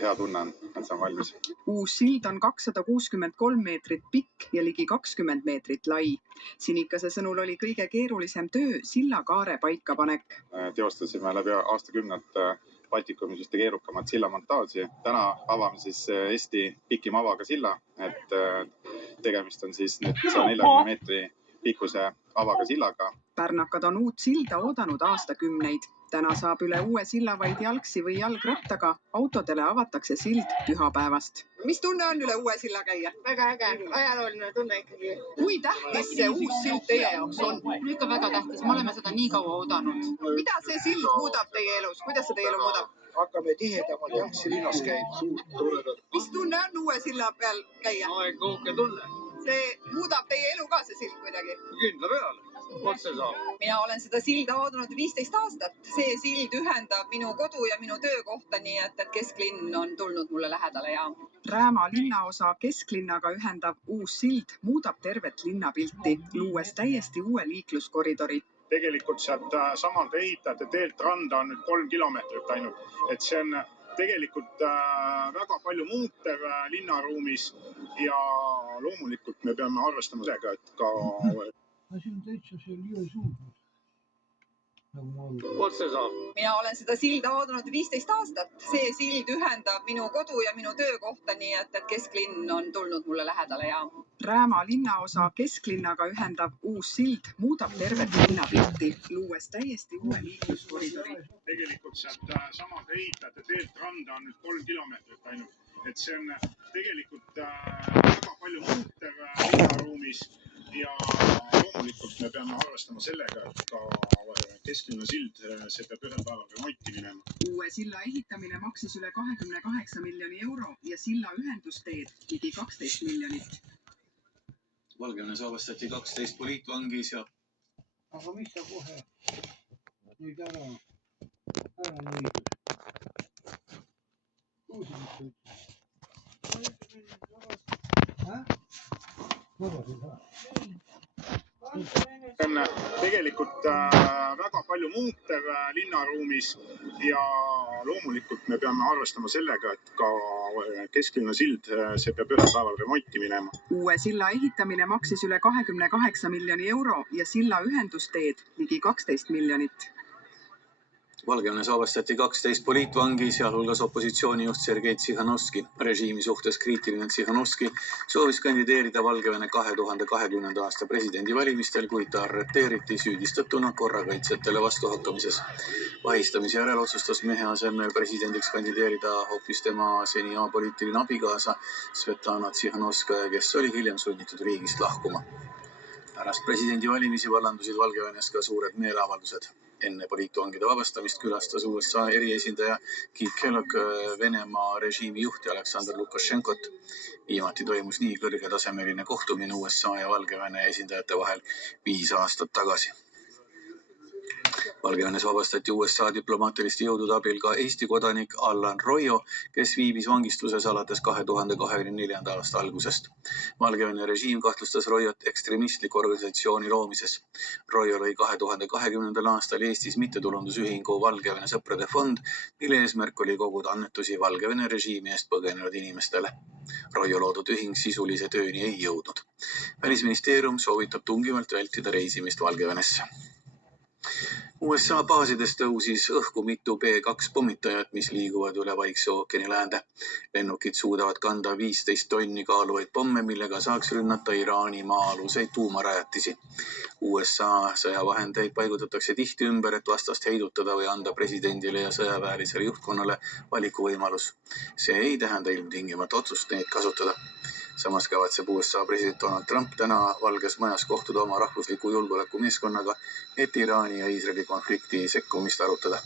Hea tunne on, et see on valmis. Uus sild on 263 meetrit pikk ja ligi 20 meetrit lai. Sinikase sõnul oli kõige keerulisem töö sillakaare paikapanek. Teostasime läbi aastakümnete Baltikumi kõige keerukamat sillamontaaži. Täna avame siis Eesti pikima avaga silla, et tegemist on siis nüüd 140 meetri pikkuse avaga sillaga. Pärnakad on uut silda oodanud aastakümneid. Täna saab üle uue silla vaid jalgsi või jalgrattaga. Autodele avatakse sild pühapäevast. Mis tunne on üle uue silla käia? Väga äge, ajalooline tunne ikkagi. Kui tähtis see uus sild teie jaoks on? Ikka väga tähtis, me oleme seda nii kaua oodanud. Mida see sild muudab teie elus? Kuidas see teie elu muudab? Hakkame tihedamalt jalgsi linnas käima. Mis tunne on uue silla peal käia? Uhke tunne. See muudab teie elu ka see sild kuidagi? Kindla peale. Otse saab. Mina olen seda silda oodanud 15 aastat. See sild ühendab minu kodu ja minu töökohta, nii et kesklinn on tulnud mulle lähedale ja... Rääma linnaosa kesklinnaga ühendav uus sild muudab tervet linnapilti, luues täiesti uue liikluskoridori. Tegelikult sealt samalt ehitajate teelt randa on nüüd 3 kilomeetrit ainult. Et see on tegelikult väga palju muutev linnaruumis ja loomulikult me peame arvestama sellega, et ka... Asi on täitsa see liiva suudnud. Otse saab. Mina olen seda silda oodanud 15 aastat. See sild ühendab minu kodu ja minu töökohta, nii et kesklinn on tulnud mulle lähedale ja... Rääma linnaosa kesklinnaga ühendav uus sild muudab tervet linnapilti, luues täiesti uue liikluskoridori. Tegelikult sealt samalt ehitajate teelt randa on nüüd 3 kilomeetrit ainult. Et see on tegelikult väga palju muutev linnaruumis ja loomulikult me peame arvestama sellega, et ka kesklinna sild, see peab ühel päeval remonti minema. Uue silla ehitamine maksis üle 28 miljoni euro ja silla ühendusteed ligi 12 miljonit. Valgevenes vabastati 12 poliitvangi ja... Aga mis sa kohe nüüd ära neidud? Kuusi mis sa ütlesid? See on tegelikult väga palju muutev linnaruumis ja loomulikult me peame arvestama sellega, et ka kesklinna sild, see peab ühel päeval remonti minema. Uue silla ehitamine maksis üle 28 miljoni euro ja silla ühendusteed ligi 12 miljonit. Valgevenes vabastati 12 poliitvangi, sealhulgas opositsioonijuht Sergei Tsihanovski. Režiimi suhtes kriitiline Tsihanovski soovis kandideerida Valgevene 2020. aasta presidendivalimistel, kuid ta arreteeriti süüdistatuna korrakaitsjatele vastuhakkamises. Vahistamise järel otsustas mehe asemel presidendiks kandideerida hoopis tema seni apoliitiline abikaasa Svetlana Tsihanovskaja, kes oli hiljem sunnitud riigist lahkuma. Pärast presidendivalimisi vallandusid Valgevenes ka suured meeleavaldused. Enne poliitvangide vabastamist külastas USA eriesindaja Keith Kellogg Venemaa režiimi juhti Aleksandr Lukašenkot. Viimati toimus nii kõrgetasemeline kohtumine USA ja Valgevene esindajate vahel 5 aastat tagasi. Valgevenes vabastati USA diplomaatiliste jõudude abil ka Eesti kodanik Allan Rojo, kes viibis vangistuses alates 2024. aasta algusest. Valgevene režiim kahtlustas Rojot ekstremistliku organisatsiooni loomises. Rojo lõi 2020. aastal Eestis mittetulundusühingu Valgevene sõprade fond, mille eesmärk oli koguda annetusi Valgevene režiimi eest põgenenud inimestele. Rojo loodud ühing sisulise tööni ei jõudnud. Välisministeerium soovitab tungivalt vältida reisimist Valgevenesse. USA baasides tõusis õhku mitu B2 pommitajat, mis liiguvad üle Vaikse ookeani läände. Lennukid suudavad kanda 15 tonni kaaluvaid pomme, millega saaks rünnata Iraani maa-aluseid tuumarajatisi. USA sõjavahendeid paigutatakse tihti ümber, et vastast heidutada või anda presidendile ja sõjaväelisele juhtkonnale valikuvõimalus. See ei tähenda ilmtingimata otsust neid kasutada. Samas kavatseb USA president Donald Trump täna Valges Majas kohtuda oma rahvusliku julgeoleku meeskonnaga, et Iraani ja Iisraeli konflikti sekkumist arutada.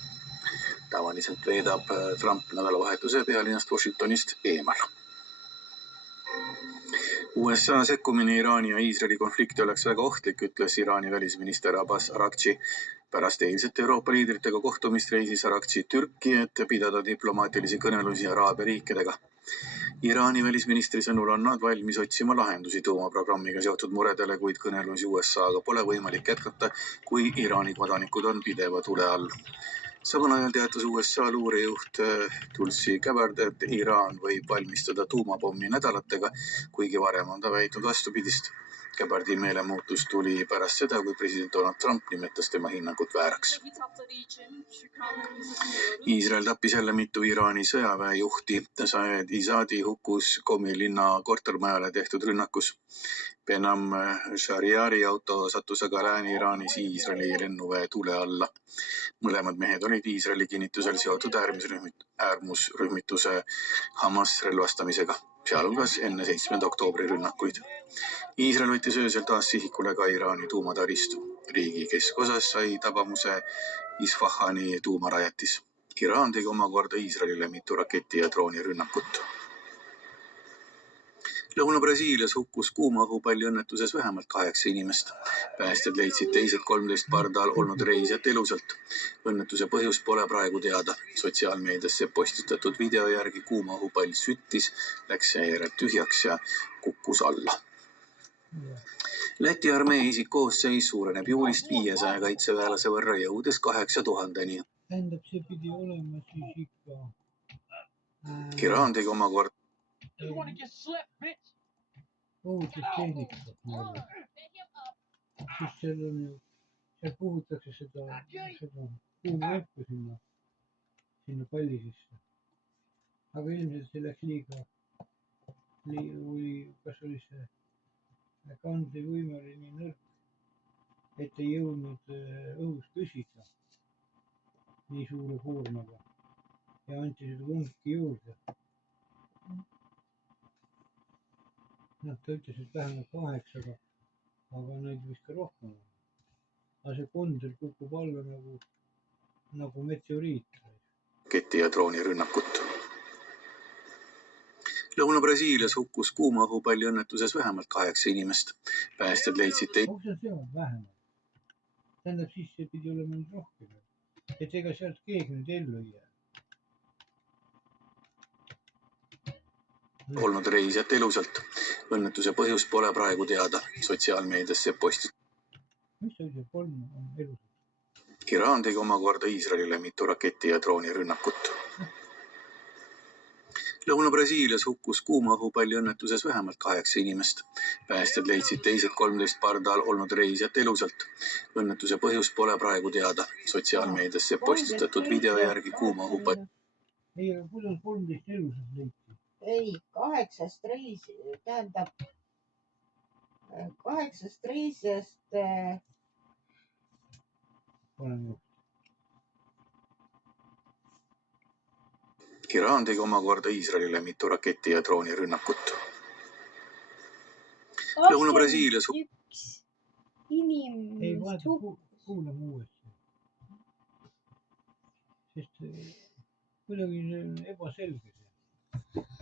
Tavaliselt veedab Trump nädalavahetuse pealinnast Washingtonist eemal. USA sekkumine Iraani ja Iisraeli konflikti oleks väga ohtlik, ütles Iraani välisminister Abbas Araghchi. Pärast eilset Euroopa liidritega kohtumist reisis Araghchi Türki, et pidada diplomaatilisi kõnelusi Araabia riikidega. Iraani välisministri sõnul on nad valmis otsima lahendusi tuumaprogrammiga seotud muredele, kuid kõnelusi USA-ga pole võimalik jätkata, kui Iraani kodanikud on pideva tule all. Samal ajal teatas USA luurejuht Tulsi Gabbard, et Iraan võib valmistada tuumapommi nädalatega, kuigi varem on ta väitnud vastupidist. Gabbardi meelemuutus tuli pärast seda, kui president Donald Trump nimetas tema hinnangut vääraks. Iisrael tappis jälle mitu Iraani sõjaväejuhti. Saed Izadi hukkus Qomi linna kortermajale tehtud rünnakus. Benham Shariari auto sattus aga Lääne-Iraanis Iisraeli lennuväe tule alla. Mõlemad mehed olid Iisraeli kinnitusel seotud äärmusrühmituse Hamas relvastamisega, sealhulgas enne 7. oktoobri rünnakuid. Iisrael võttis öösel taas sihikule ka Iraani tuumataristu. Riigi keskosas sai tabamuse Isfahani tuumarajatis. Iraan tegi omakorda Iisraelile mitu raketi- ja droonirünnakut. Lõuna-Brasiilias hukkus kuumaõhupalli õnnetuses vähemalt 8 inimest. Päästjad leidsid teised 13 pardal olnud reisijat elusalt. Õnnetuse põhjus pole praegu teada. Sotsiaalmeediasse postitatud video järgi kuumaõhupall süttis, läks seejärel tühjaks ja kukkus alla. Läti armee isikkoosseis suureneb juulist 500 kaitseväelase võrra jõudes 8000-ni. Tähendab, see pidi olema siis ikka... Iraan tegi omakorda ohutusteenikat nagu. Siis seal on ju, seal puhutakse seda kuuma õhku sinna palli sisse. Aga ilmselt see läks liiga, kas oli see kandevõime oli nii nõrk, et ei jõudnud õhus püsida nii suure koormaga ja anti seda kungki juurde. Nad ta ütles, et vähemalt 8, aga neid vist ka rohkem. Aga see kondel kukub alla nagu meteoriit. Raketi- ja droonirünnakut. Lõuna-Brasiilias hukkus kuumaõhupalli õnnetuses vähemalt 8 inimest. Päästjad leidsid vähemalt. Tähendab, siis see pidi olema rohkem. Et ega sealt keegi nüüd ellu ei jää. olnud reisijat elusalt. Õnnetuse põhjus pole praegu teada. Sotsiaalmeediasse postis. Mis see 3 on elusalt? Iraan tegi omakorda Iisraelile mitu raketi- ja droonirünnakut. Lõuna-Brasiilias hukkus kuumaõhupalli õnnetuses vähemalt 8 inimest. Päästjad leidsid teised 13 pardal olnud reisijat elusalt. Õnnetuse põhjus pole praegu teada. Sotsiaalmeediasse postitatud video järgi kuumaõhupalli. Ei, kuidas 13 elusalt leiti? Ei, 8 reis, tähendab 8 reisijast. Iraan tegi omakorda Iisraelile mitu raketi- ja droonirünnakut. Lõuna-Brasiilias Ei, kuulame uuesti. Sest kuidagi ebaselge.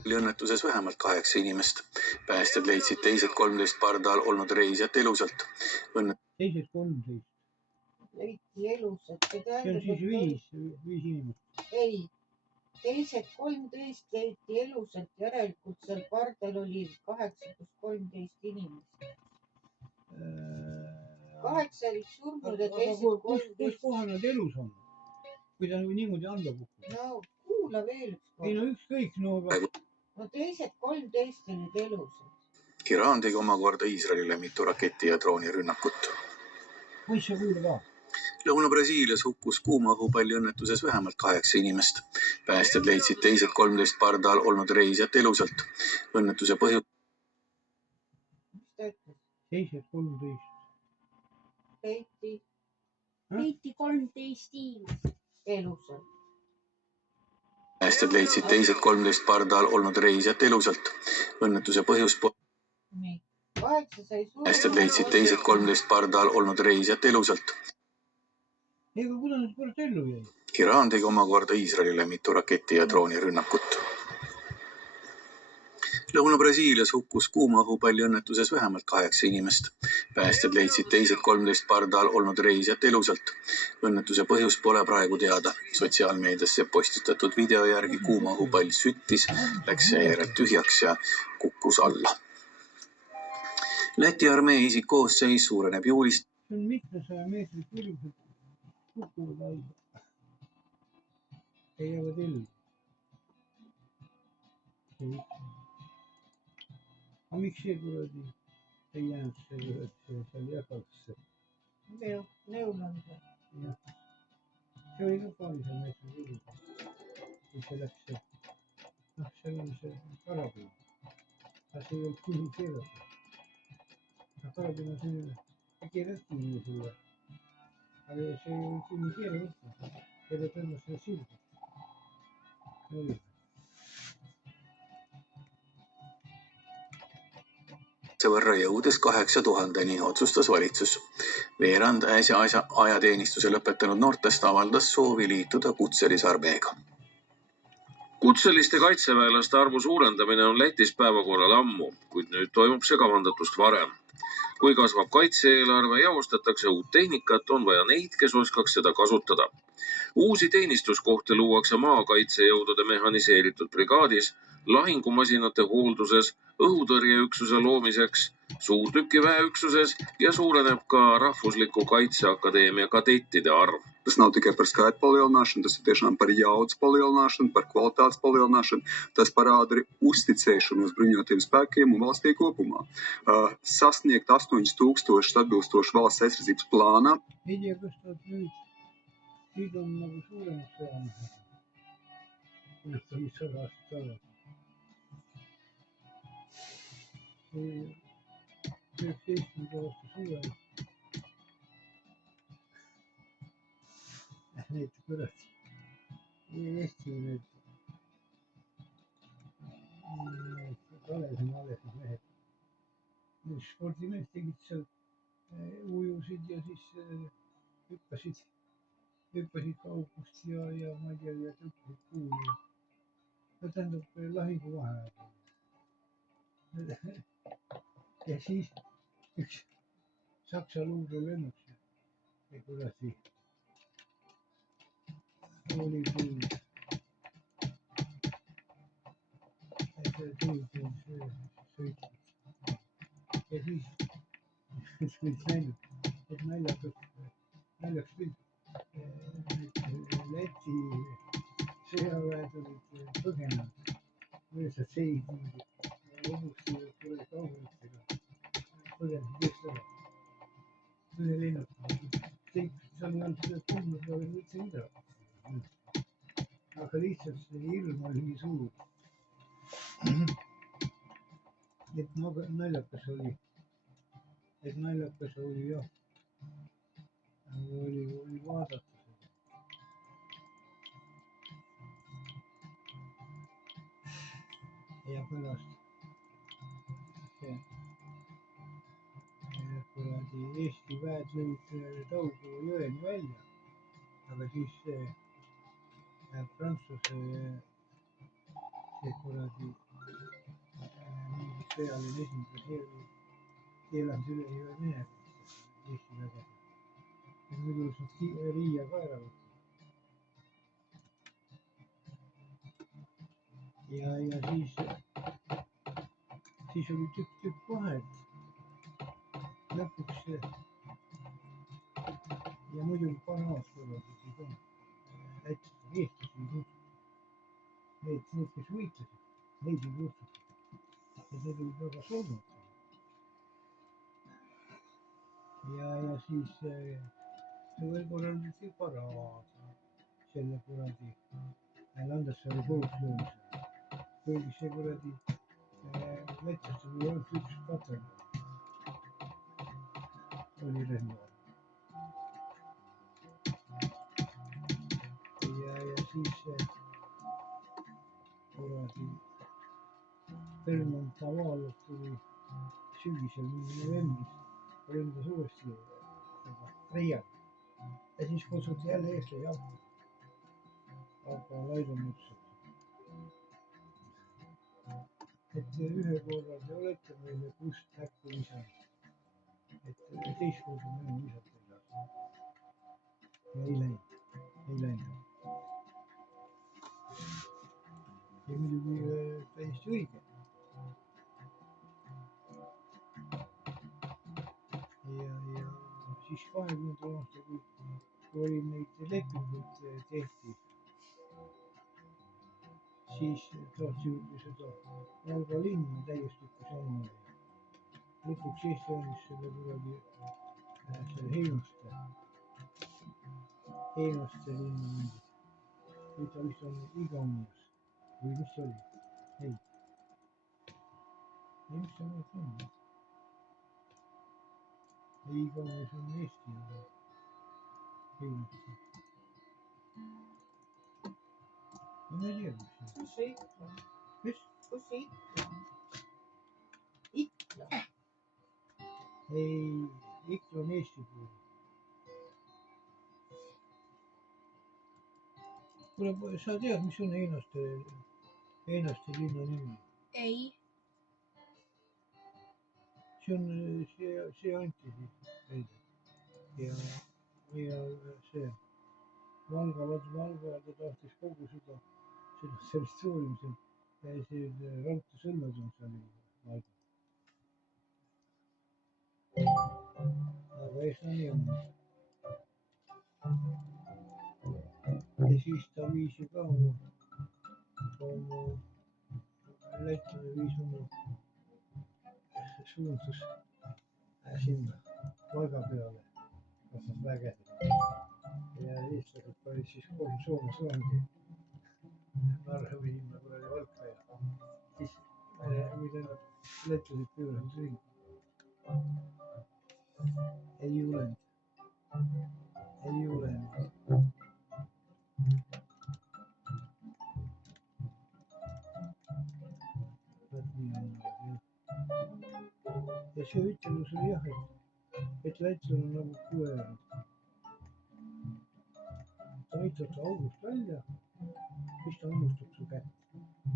Õnnetuses vähemalt 8 inimest. Päästjad leidsid teised 13 pardal olnud reisijat elusalt. Teised 13? Leiti elusalt. See on siis 5 inimest? Ei, teised 13 leiti elusalt. Järelikult seal pardal oli 8 + 13 inimest. 8 olid surnud ja teised 13. Kus kohal nad elus on? Kui ta niimoodi anda kukub? No kuula veel üks kord. Ei no ükskõik, No teised 13 olid elusad. Iraan tegi omakorda Iisraelile mitu raketi- ja droonirünnakut. Võis see kuulda ka? Lõuna-Brasiilias hukkus kuumaõhupalli õnnetuses vähemalt 8 inimest. Päästjad leidsid teised 13 pardal olnud reisijat elusalt. Õnnetuse põhjus... Mis ta ütles? Teised 13. Leiti 13 inimest elusalt. Päästjad leidsid teised 13 pardal olnud reisijat elusalt. Õnnetuse põhjus... Nii, 8 sai surnud. Päästjad leidsid teised 13 pardal olnud reisijat elusalt. Ega kuidas nad kord ellu jäi? Iraan tegi omakorda Iisraelile mitu raketi- ja droonirünnakut. Lõuna-Brasiilias hukkus kuuma õhupalli õnnetuses vähemalt 8 inimest. Päästjad leidsid teised 13 pardal olnud reisijat elusalt. Õnnetuse põhjus pole praegu teada. Sotsiaalmeediasse postitatud video järgi kuuma õhupall süttis, läks seejärel tühjaks ja kukkus alla. Läti armee isikkoosseis suureneb juulist. See on mitmesaja meetri kõrguselt kukuvad alla. Ei jäävad ellu. Aga miks see kuradi ei jäänud seal jagasse? Neulanda. Jah. See oli ka paarisel meetri kõrguselt. Kui see läks see. Seal on see karabin. Aga see ei olnud kinni keeratud. Karabin on selline, see keerad kinni sulle. Aga see ei olnud kinni keeratud. Keerad ennast selle sildi. Võrra jõudes 8000-ni otsustas valitsus. Veerand äsja ajateenistuse lõpetanud noortest avaldas soovi liituda kutselise armeega. Kutseliste kaitseväelaste arvu suurendamine on Lätis päevakorral ammu, kuid nüüd toimub see kavandatust varem. Kui kasvab kaitse-eelarve ja ostetakse uut tehnikat, on vaja neid, kes oskaks seda kasutada. Uusi teenistuskohti luuakse maakaitsejõudude mehhaniseeritud brigaadis, lahingumasinate hoolduses, õhutõrjeüksuse loomiseks, suurtükiväeüksuses ja suureneb ka Rahvusliku Kaitseakadeemia kadettide arv. Tas nav tikai par skaitu palielināšanu, tas ir tiešām par jaudas palielināšanu, par kvalitātes palielināšanu. Tas parāda arī uzticēšanu uz bruņotajiem spēkiem un valstī kopumā. Sasniegt 8000 atbilstoši valsts aizsardzības plānā. Ei tea, kas ta nüüd on nagu suuremaks saanud. Kuidas ta oli 100 aastat tagasi. See 19. aasta suvel. Need kuradi Eesti need Kalevi mehed. Need spordimehed tegid seal ujusid ja siis hüppasid kaugust ja ma ei tea, ja tõkkusid kuuli. No tähendab lahingu vaheajal. Ja siis üks Saksa luurelennuk ja kuradi oli küll sõitnud. Ja siis võiks näinud, et naljaks pilt. Läti sõjaväed olid põgenenud. Mõisad seisnud ja obusti tuli kaugustega. Põgenesid just ära. Ühe lennuk. Seal ei olnud seda tundnud, aga üldse midagi. Aga lihtsalt see hirm oli nii suur. Et naljakas oli. Jah. Oli vaadata seda. Ja pärast kuradi Eesti väed lõid Taugoo jõeni välja. Aga siis Prantsuse see kuradi mingi sõjaline esindus keelas üle jõe minema Eesti vägede. Ja muidu saab Riia ka ära võtta. Ja siis oli tükk vahet. Lõpuks ja muidugi paar aastat siis on. Lätlased, eestlased ei suutnud. Need, kes võitlesid, neid ei suutnud. Ja need olid väga solnud. Ja siis suvel korraldati paraad selle kuradi Landessaare kohuslöömisel. Kuigi see kuradi lätlastel oli ainult üks pataljon. Oli rehma. Ja siis kuradi Berman Tavalov tuli sügisel novembris. Lendas uuesti Riial. Ja siis kutsuti jälle eestlasi appi. Aga Laido mõtles, et ühe korra te olete meile kust näkku visanud. Et teist korda me visata ei saa. Ja ei läinud. Ja muidugi täiesti õige. Ja siis 20 aastal, kui oli neid lepinguid tehti, siis tahtsime seda Valga linna täiesti sama. Lõpuks Eesti andis selle kuradi Heinoste linna andis. Või ta vist on Igaunias. Või mis see oli? Ei. Ei, mis see on? Igaunias on Eesti. Heinoste. Ma ei tea, mis see on. Kus see Ikla on? Mis? Kus see Ikla on? Ikla? Ei, Ikla on Eesti puhul. Kuule, sa tead, mis on Heinoste linna nimi? Ei. See anti siis. Ja see Valga ta tahtis kogu seda sellest uurimisel käisid raudteesõlmed on seal Valga. Aga eks nii on. Ja siis ta viis ju ka oma lätlane viis oma suundus sinna Valga peale, kasvas vägedel. Ja eestlased panid siis 3 Soomes vangi. Narva viima kuradi Valka ja siis mida nad lätlased pöörasid ringi. Ei julenud. Ja see ütelus oli jah, et lätlane on nagu koer. Ta võitleb august välja, siis ta unustab su kätt,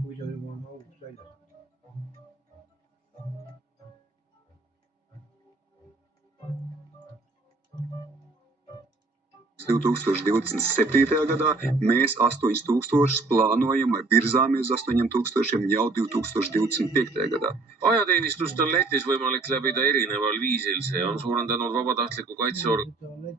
kui ta juba on august väljas. 2027. gadā mēs 8000 plānojam vai virzāmies 8000 jau 2025. gadā. Ajateenistust on Lätis võimalik läbida erineval viisil. See on suurendanud vabatahtliku kaitseorganisatsiooni.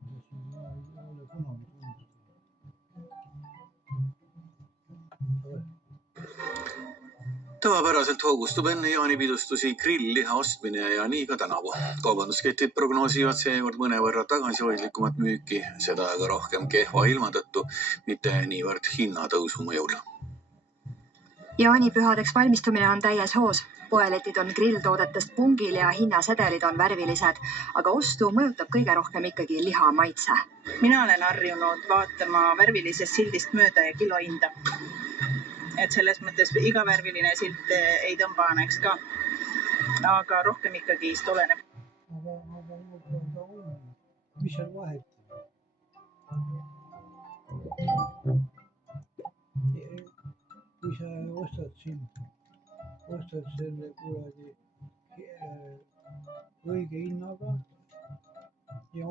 Tavapäraselt hoogustub enne jaanipidustusi grillliha ostmine ja nii ka tänavu. Kaubandusketid prognoosivad seekord mõnevõrra tagasihoidlikumat müüki, seda aga rohkem kehva ilma tõttu, mitte niivõrd hinnatõusu mõjul. Jaanipühadeks valmistumine on täies hoos. Poeletid on grilltoodetest pungil ja hinnasedelid on värvilised, aga ostu mõjutab kõige rohkem ikkagi liha maitse. Mina olen harjunud vaatama värvilisest sildist mööda ja kilohinda. Et selles mõttes iga värviline silt ei tõmba anneks ka, aga rohkem ikkagi oleneb. Mis on vahet? Kui sa ostad selle kuradi õige hinnaga ja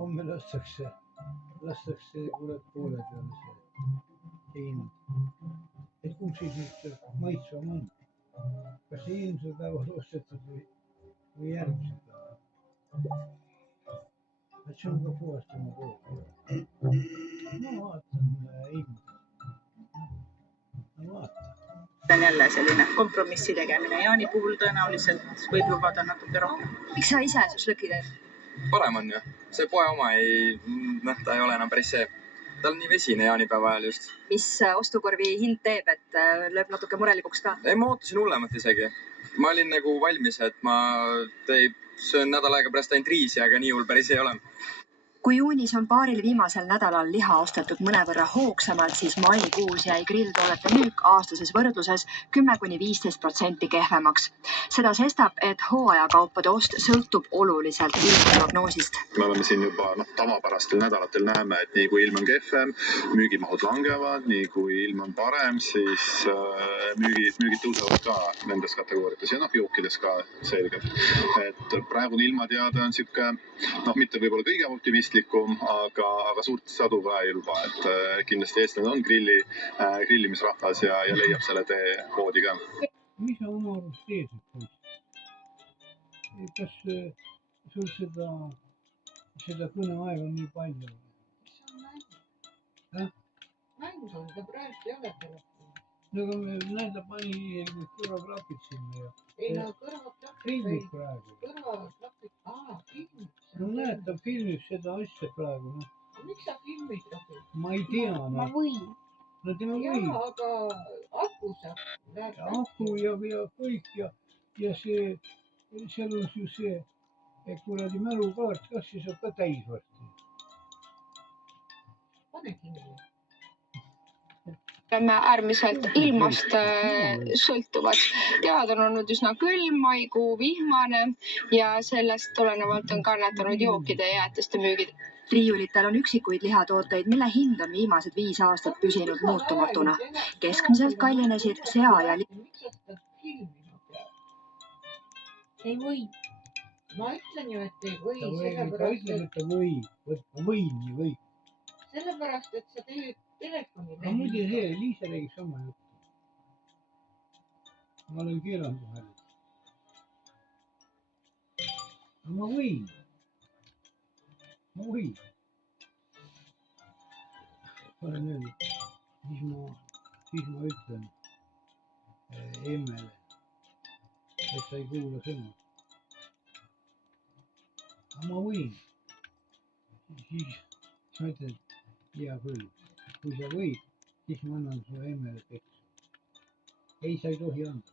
homme lastakse kurat poole peale see hind. Et kumb siis nüüd maitsvam on? Kas see eelmisel päeval ostetud või järgmisel päeval? Et see on ka puhastama poole. Ma vaatan hinda. See on jälle selline kompromissi tegemine. Jaani puhul tõenäoliselt võib lubada natuke rohkem. Miks sa ise su slõki teed? Parem on ju. See poe oma ta ei ole enam päris see. Tal on nii vesine jaanipäeva ajal just. Mis ostukorvi hind teeb, et lööb natuke murelikuks ka? Ei, ma ootasin hullemat isegi. Ma olin nagu valmis, et ma söön nädal aega pärast ainult riisi, aga nii hull päris ei ole. Kui juunis on paaril viimasel nädalal liha ostetud mõnevõrra hoogsamalt, siis maikuus jäi grilltoodete müük aastases võrdluses 10–15% kehvemaks. Seda sestap, et hooajakaupade ost sõltub oluliselt ilmaprognoosist. Me oleme siin juba tavapärastel nädalatel näeme, et nii kui ilm on kehvem, müügimahud langevad, nii kui ilm on parem, siis müügid tõusevad ka nendes kategooriates ja jookides ka selgelt. Et praegune ilmateade on siuke, mitte võib-olla kõige optimistlikum, aga suurt sadu ka ei luba, et kindlasti eestlane on grillimisrahvas ja leiab selle tee poodi ka. Mis sa oma arust teed? Kas sul seda kõneaega on nii palju? Mängus on ta praegu ei ole telefoni. No aga näeda pani kõrvaklapid sinna ja... Ei no kõrvaklapid filmib praegu. Kõrvaklapid, filmib. No näed, ta filmib seda asja praegu. Miks sa filmid? Ma ei tea. Ma võin. No tema võin. Jaa, aga aku saab. Aku ja kõik ja see, seal on ju see, et kuradi mälukaart, kas see saab ka täis varsti? Pane kinni. Oleme äärmiselt ilmast sõltuvad. Kevad on olnud üsna külm, maikuu vihmane ja sellest tulenevalt on kannatanud jookide ja jäätiste müügid. Riiulitel on üksikuid lihatooteid, mille hind on viimased 5 aastat püsinud muutumatuna. Keskmiselt kallinesid sea ja Miks sa seda filmima pead? Ei või. Ma ütlen ju, et ei või. Ta ütleb, et ta võin ja või. Sellepärast, et sa telefoni No muidu see, Liisa räägib sama juttu. Ma olen keelanud vahel. Ma võin. Olen öelnud, siis ma ütlen emmele, et sa ei kuula sõna. Aga ma võin. Siis ma ütlen, hea küll. Kui sa võid, siis ma annan su emmele peksu. Ei, sa ei tohi anda.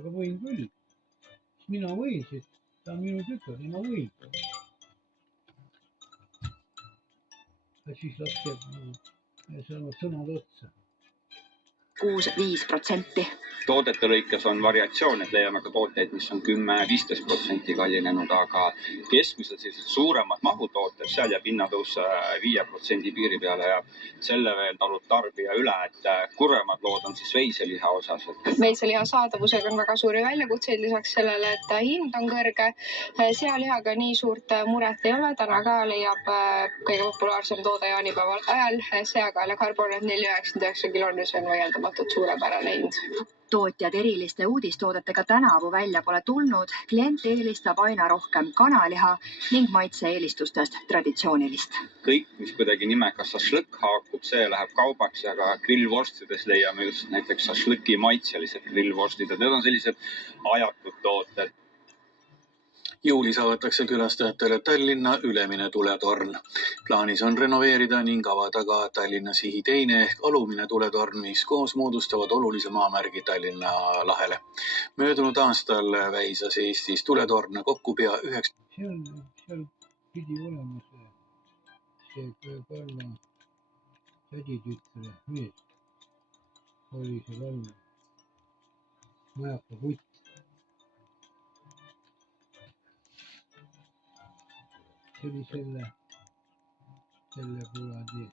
Aga võin küll. Mina võin, sest ta on minu tütar ja ma võin. Ja siis lapsed saavad sõnad otsa. 6–5%. Toodete lõikes on variatsioon, et leiame ka tooteid, mis on 10–15% kallinenud, aga keskmiselt sellised suuremad mahutooted, seal jääb hinnatõus 5% piiri peale ja selle veel talub tarbija üle, et kurvemad lood on siis veiseliha osas. Veiseliha saadavusega on väga suuri väljakutseid, lisaks sellele, et hind on kõrge. Sealihaga nii suurt muret ei ole, täna ka leiab kõige populaarsem toode jaanipäeval ajal seakaal ja karbonet 4,99 kiloni, see on vaieldamatult suurepärane hind. Tootjad eriliste uudistoodetega tänavu välja pole tulnud, klient eelistab aina rohkem kanaliha ning maitse-eelistustest traditsioonilist. Kõik, mis kuidagi nimega šašlõkk haakub, see läheb kaubaks, aga grillvorstides leiame just näiteks šašlõki maitselised grillvorstid, et need on sellised ajatud tooted. Juulis avatakse külastajatele Tallinna ülemine tuletorn. Plaanis on renoveerida ning avada ka Tallinna Sihi teine ehk alumine tuletorn, mis koos moodustavad olulise maamärgi Tallinna lahele. Möödunud aastal väisas Eestis tuletorne kokku pea 9. Seal pidi olema see Karla täditütre mees. Oli see Valne majaka kutt. See oli selle kuradi,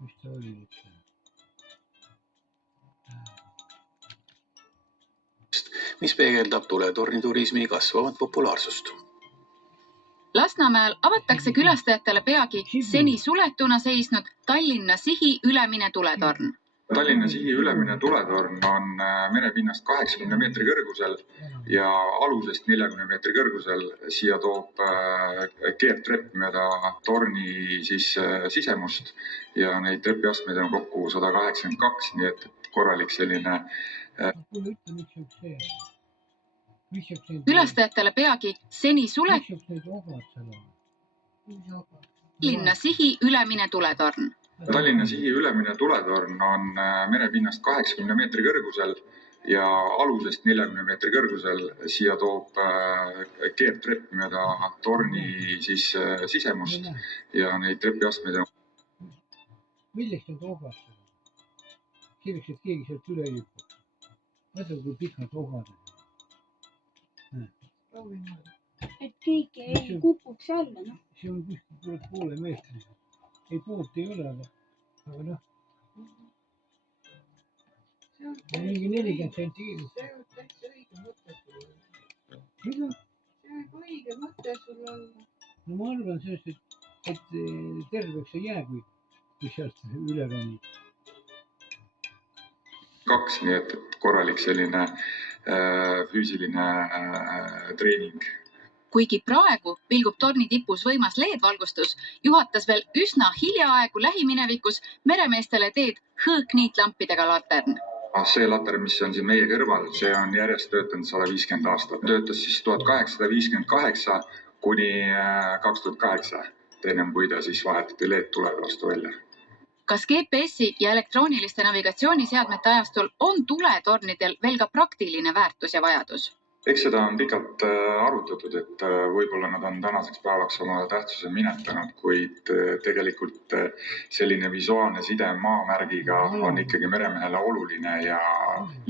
mis ta oli nüüd? Mis peegeldab tuletorniturismi kasvavat populaarsust. Lasnamäel avatakse külastajatele peagi seni suletuna seisnud Tallinna Sihi ülemine tuletorn. Tallinna Sihi ülemine tuletorn on merepinnast 80 meetri kõrgusel ja alusest 40 meetri kõrgusel. Siia toob keertrepp mööda torni sisemust ja neid trepiastmeid on kokku 182, nii et korralik selline... Külastajatele peagi seni Tallinna Sihi ülemine tuletorn. Tallinna Sihi ülemine tuletorn on merepinnast 80 meetri kõrgusel ja alusest 40 meetri kõrgusel siia toob keertrepp mööda torni sisemust ja neid trepiastmeid on. Millest on ohad seda? Selleks, et keegi sealt üle ei hüppab. Vaata, kui pikalt ohad on. Et keegi ei kukuks alla, noh. See on kuskil poole meetrised. Ei poolt ei ole, aga noh. Mingi 40 senti. See on täitsa õige mõte sul olla. Mida? See on õige mõte sul olla. No ma arvan sellest, et terveks ei jää, kui sealt üle ronid. 2, nii et korralik selline füüsiline treening. Kuigi praegu vilgub torni tipus võimas LED-valgustus, juhatas veel üsna hiljaaegu lähiminevikus meremeestele teed hõõkniitlampidega latern. See latern, mis on siin meie kõrval, see on järjest töötanud 150 aastat. Töötas siis 1858 kuni 2008, ennem kui ta siis vahetati LED-tulede vastu välja. Kas GPS-i ja elektrooniliste navigatsiooniseadmete ajastul on tuletornidel veel ka praktiline väärtus ja vajadus? Eks seda on pikalt arutatud, et võib-olla nad on tänaseks päevaks oma tähtsuse minetanud, kuid tegelikult selline visuaalne side maamärgiga on ikkagi meremehele oluline ja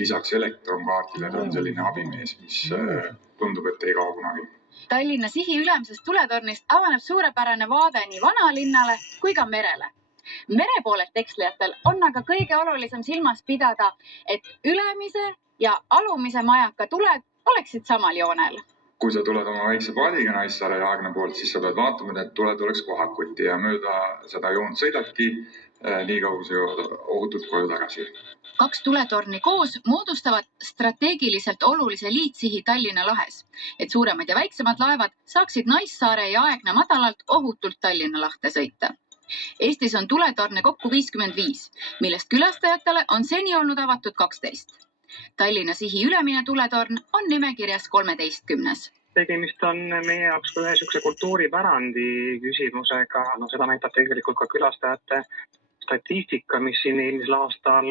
lisaks elektronkaardile ta on selline abimees, mis tundub, et ei kao kunagi. Tallinna Sihi ülemisest tuletornist avaneb suurepärane vaade nii vanalinnale kui ka merele. Merepoolelt ekslejatel on aga kõige olulisem silmas pidada, et ülemise ja alumise majaka tuled oleksid samal joonel. Kui sa tuled oma väikse paadiga Naissaare ja Aegna poolt, siis sa pead vaatama, et tuled oleks kohakuti ja mööda seda joont sõidadki nii kaua see ohutult koju tagasi. 2 tuletorni koos moodustavad strateegiliselt olulise liitsihi Tallinna lahes, et suuremad ja väiksemad laevad saaksid Naissaare ja Aegna madalalt ohutult Tallinna lahte sõita. Eestis on tuletorne kokku 55, millest külastajatele on seni olnud avatud 12. Tallinna Sihi ülemine tuletorn on nimekirjas 13. Tegemist on meie jaoks ühe niisuguse kultuuripärandi küsimusega. No, seda näitab tegelikult ka külastajate statistika, mis siin eelmisel aastal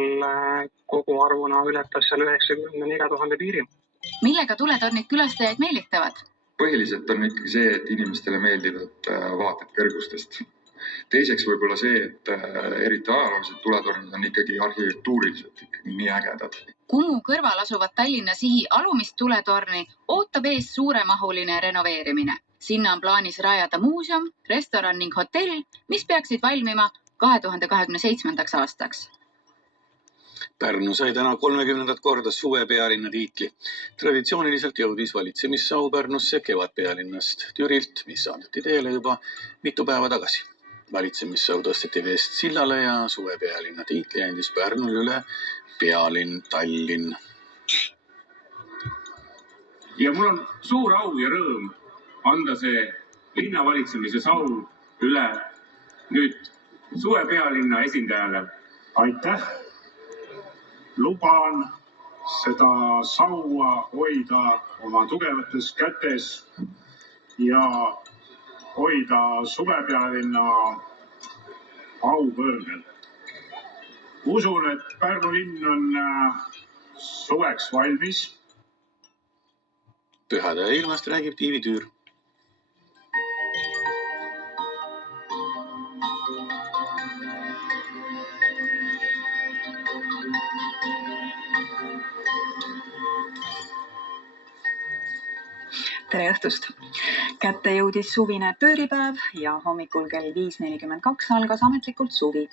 kogu arvuna ületas seal 94 000 piiri. Millega tuletornid külastajaid meelitavad? Põhiliselt on ikkagi see, et inimestele meeldivad vaated kõrgustest. Teiseks võib-olla see, et eriti ajaloolised tuletornid on ikkagi arhitektuuriliselt ikkagi nii ägedad. Kumu kõrval asuvat Tallinna Sihi alumist tuletorni ootab ees suuremahuline renoveerimine. Sinna on plaanis rajada muuseum, restoran ning hotell, mis peaksid valmima 2027. aastaks. Pärnu sai täna 30. korda suvepealinna tiitli. Traditsiooniliselt jõudis valitsemissau Pärnusse kevadpealinnast Türilt, mis saadeti teele juba mitu päeva tagasi. Valitsemissau tõsteti veest sillale ja suvepealinna tiitli andis Pärnul üle pealinn Tallinn. Ja mul on suur au ja rõõm anda see linnavalitsemise sau üle nüüd suvepealinna esindajale. Aitäh! Luban seda saua hoida oma tugevates kätes ja hoida suvepealinna auvõrgel. Usun, et Pärnu linn on suveks valmis. Pühade ilmast räägib Tiivi Tüür. Tere õhtust! Kätte jõudis suvine pööripäev ja hommikul kell 5.42 algas ametlikult suvi.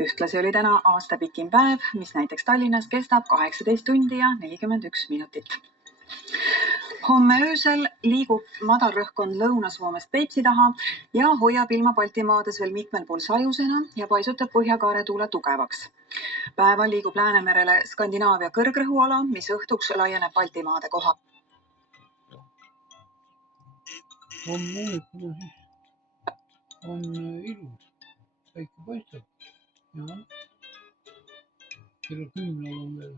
Ühtlasi oli täna aasta pikim päev, mis näiteks Tallinnas kestab 18 tundi ja 41 minutit. Homme öösel liigub madalrõhkkond lõunasuumest Peipsi taha ja hoiab ilma Baltimaades veel mitmel pool sajusena ja paisutab Põhjakaare tuule tugevaks. Päeval liigub Läänemerele Skandinaavia kõrgrõhuala, mis õhtuks laieneb Baltimaade koha. On ilus, päike paistab ja kella 10 on veel.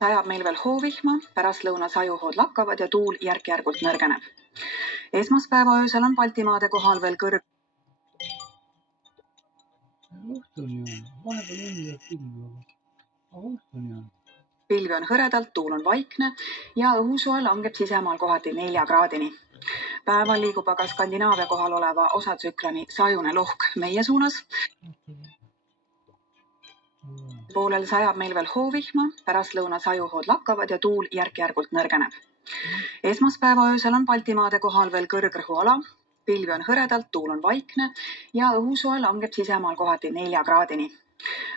Sajab meil veel hoovihma, pärast lõunas ajuhood lakkavad ja tuul järk-järgult nõrgeneb. Esmaspäeva öösel on Baltimaade kohal veel kõrg. Õhtuni on, vahepeal on küll, aga õhtuni on. pilvi on hõredalt, tuul on vaikne ja õhusoe langeb sisemaal kohati 4 kraadini. Päeval liigub aga Skandinaavia kohal oleva osatsükloni sajune lohk meie suunas. Poolel sajab meil veel hoovihma, pärastlõuna sajuhood lakkavad ja tuul järk-järgult nõrgeneb. Esmaspäeva öösel on Baltimaade kohal veel kõrgrõhuala, pilvi on hõredalt, tuul on vaikne ja õhusoe langeb sisemaal kohati 4 kraadini.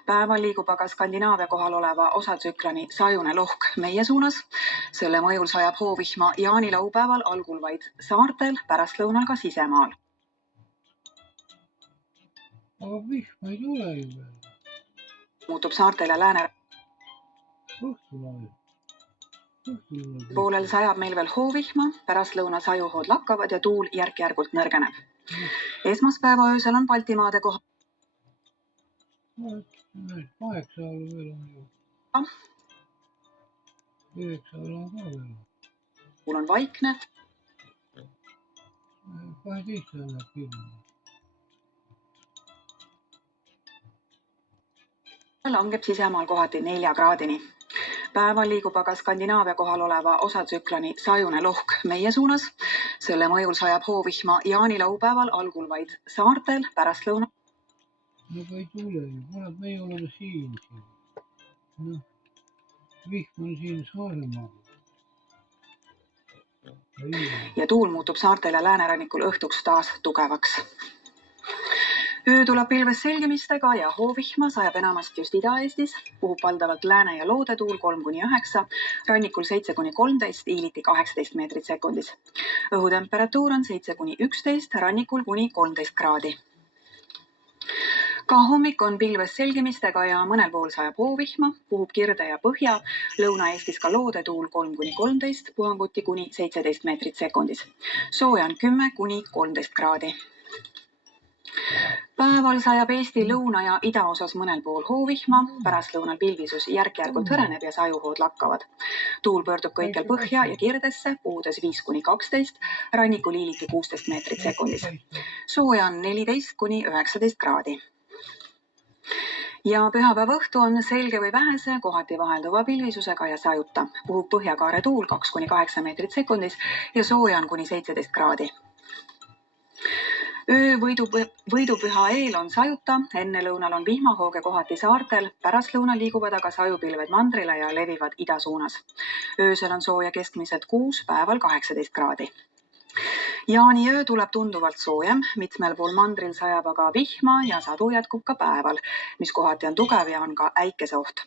Päeval liigub aga Skandinaavia kohal oleva osatsükloni sajune lohk meie suunas. Selle mõjul sajab hoovihma jaanilaupäeval algul vaid saartel, pärastlõunal ka sisemaal. Aga vihma ei tule ju veel. Muutub saartel ja lääne poolel sajab meil veel hoovihma, pärastlõuna sajuhood lakkavad ja tuul järk-järgult nõrgeneb. Esmaspäeva öösel on Baltimaade kohal 8 all veel on ju. 9 all on ka veel. Tuul on vaikne. 12 annab kinni. Langeb sisemaal kohati 4 kraadini. Päeval liigub aga Skandinaavia kohal oleva osatsükloni sajune lohk meie suunas. Selle mõjul sajab hoovihma jaanilaupäeval algul vaid saartel, pärastlõuna. Aga ei tule ju, kurat, meie oleme siin. Noh, vihm on siin Saaremaal. Ja tuul muutub saartel ja läänerannikul õhtuks taas tugevaks. Öö tuleb pilves selgimistega ja hoovihma sajab enamasti just Ida-Eestis, puhub valdavalt lääne- ja loodetuul 3-9, rannikul 7-13, iiliti 18 meetrit sekundis. Õhutemperatuur on 7-11, rannikul kuni 13 kraadi. Ka hommik on pilves selgimistega ja mõnel pool sajab hoovihma, puhub Kirde ja Põhja, Lõuna-Eestis ka loodetuul 3-13, puhanguti kuni 17 meetrit sekundis. Sooja on 10-13 kraadi. Päeval sajab Eesti lõuna- ja idaosas mõnel pool hoovihma, pärastlõunal pilvisus järk-järgult hõreneb ja sajuhood lakkavad. Tuul pöördub kõikjal Põhja ja Kirdesse, puhudes 5-12, rannikul iiliti 16 meetrit sekundis. Sooja on 14-19 kraadi. Ja pühapäeva õhtu on selge või vähese, kohati vahelduva pilvisusega ja sajuta. Puhub Põhjakaare tuul 2-8 meetrit sekundis ja sooja on kuni 17 kraadi. Öö võidupüha eel on sajuta, enne lõunal on vihmahooge kohati saartel, pärastlõunal liiguvad aga sajupilved mandrile ja levivad ida suunas. Öösel on sooja keskmiselt 6, päeval 18 kraadi. Jaaniöö tuleb tunduvalt soojem, mitmel pool mandril sajab aga vihma ja sadu jätkub ka päeval, mis kohati on tugev ja on ka äikeseoht.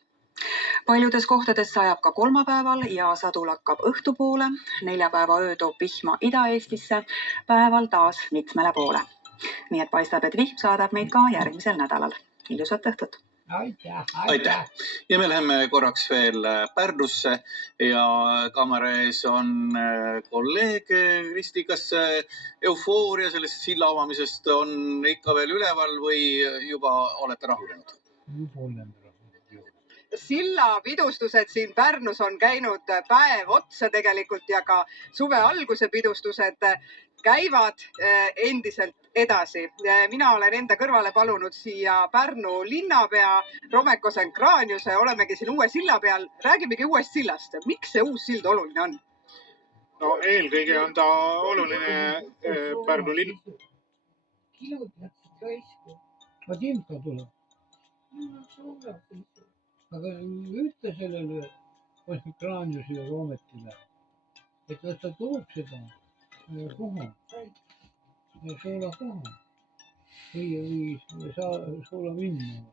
Paljudes kohtades sajab ka kolmapäeval ja sadu lakkab õhtupoole. Neljapäeva öö toob vihma Ida-Eestisse, päeval taas mitmele poole. Nii et paistab, et vihm saadab meid ka järgmisel nädalal. Ilusat õhtut! Aitäh! Ja me läheme korraks veel Pärnusse ja kaamera ees on kolleeg Kristi. Kas eufooria sellest silla avamisest on ikka veel üleval või juba olete rahunenud? Juba oleme. Silla pidustused siin Pärnus on käinud päev otsa tegelikult ja ka suve alguse pidustused käivad endiselt edasi. Mina olen enda kõrvale palunud siia Pärnu linnapea Romeko Senkraaniuse. Olemegi siin uue silla peal. Räägimegi uuest sillast. Miks see uus sild oluline on? No eelkõige on ta oluline Pärnu linn. Vadimka tuleb. Aga ütle sellele Senkraaniusele Roometile, et ta toob seda koha, soola koha või soola minna.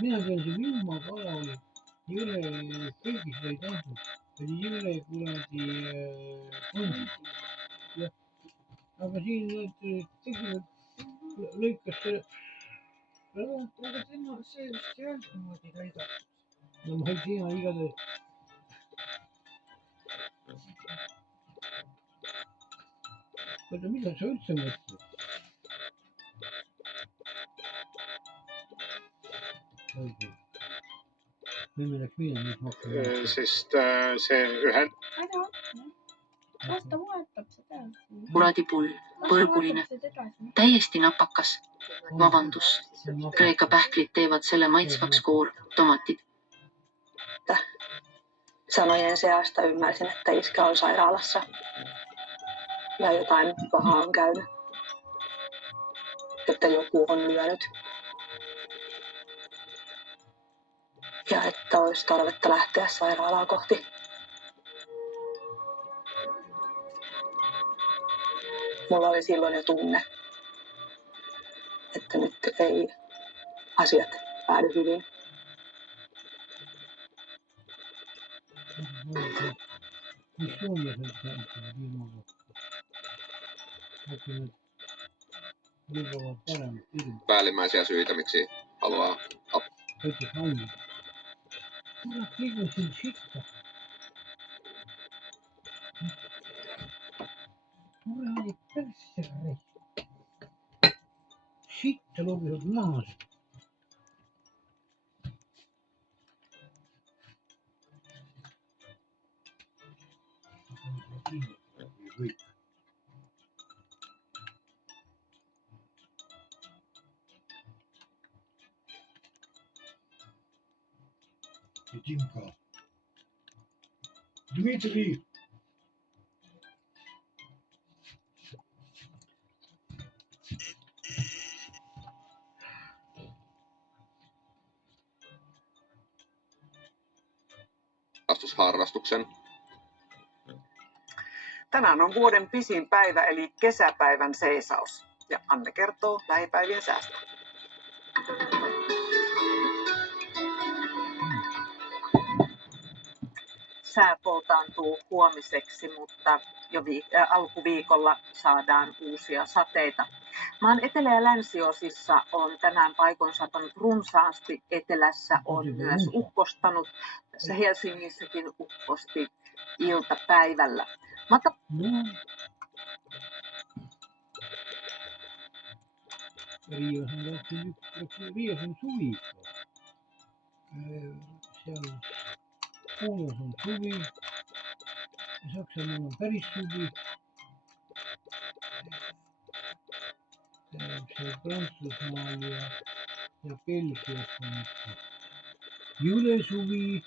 Mina tean, see vihmakala oli, jõle kõigis ei tahtnud, oli jõle kuradi kondid. Aga siin tegelikult lõikas see. Aga tema see vist ei olnud niimoodi lõigatud. No ma ei tea, igatahes. Oota, mida sa üldse mõtled? Me läks minema, mis maksab. Sest see ühend... Las ta vahetab seda. Kuladipull, põrguline, täiesti napakas. Vabandus. Kreeka pähklid teevad selle maitsvaks koor, tomatid. että sanojen seasta ymmärsin, että iskä on sairaalassa ja jotain pahaa on käynyt, että joku on lyönyt ja että olisi tarvetta lähteä sairaalaa kohti. Mulla oli silloin jo tunne, että nyt ei asiat päädy hyvin. Päällimmäisiä syitä, miksi haluaa Sitta lobisevat maha. Dimka. Dmitri. harrastuksen. Tänään on vuoden pisin päivä eli kesäpäivän seisaus. Ja Anne kertoo lähipäivien säästä. Sää poltaantuu huomiseksi, mutta jo alkuviikolla saadaan uusia sateita. Maan etelä- ja länsiosissa on tänään paikoin satanut runsaasti. Etelässä on myös ukkostanut. Tässä Helsingissäkin ukkosti iltapäivällä. Riosen suviikko. Siellä Kuulos on suvi. Saksamaalla on päris suvi. Se on Prantsusmaalla ja Belgiassa on julesuvi.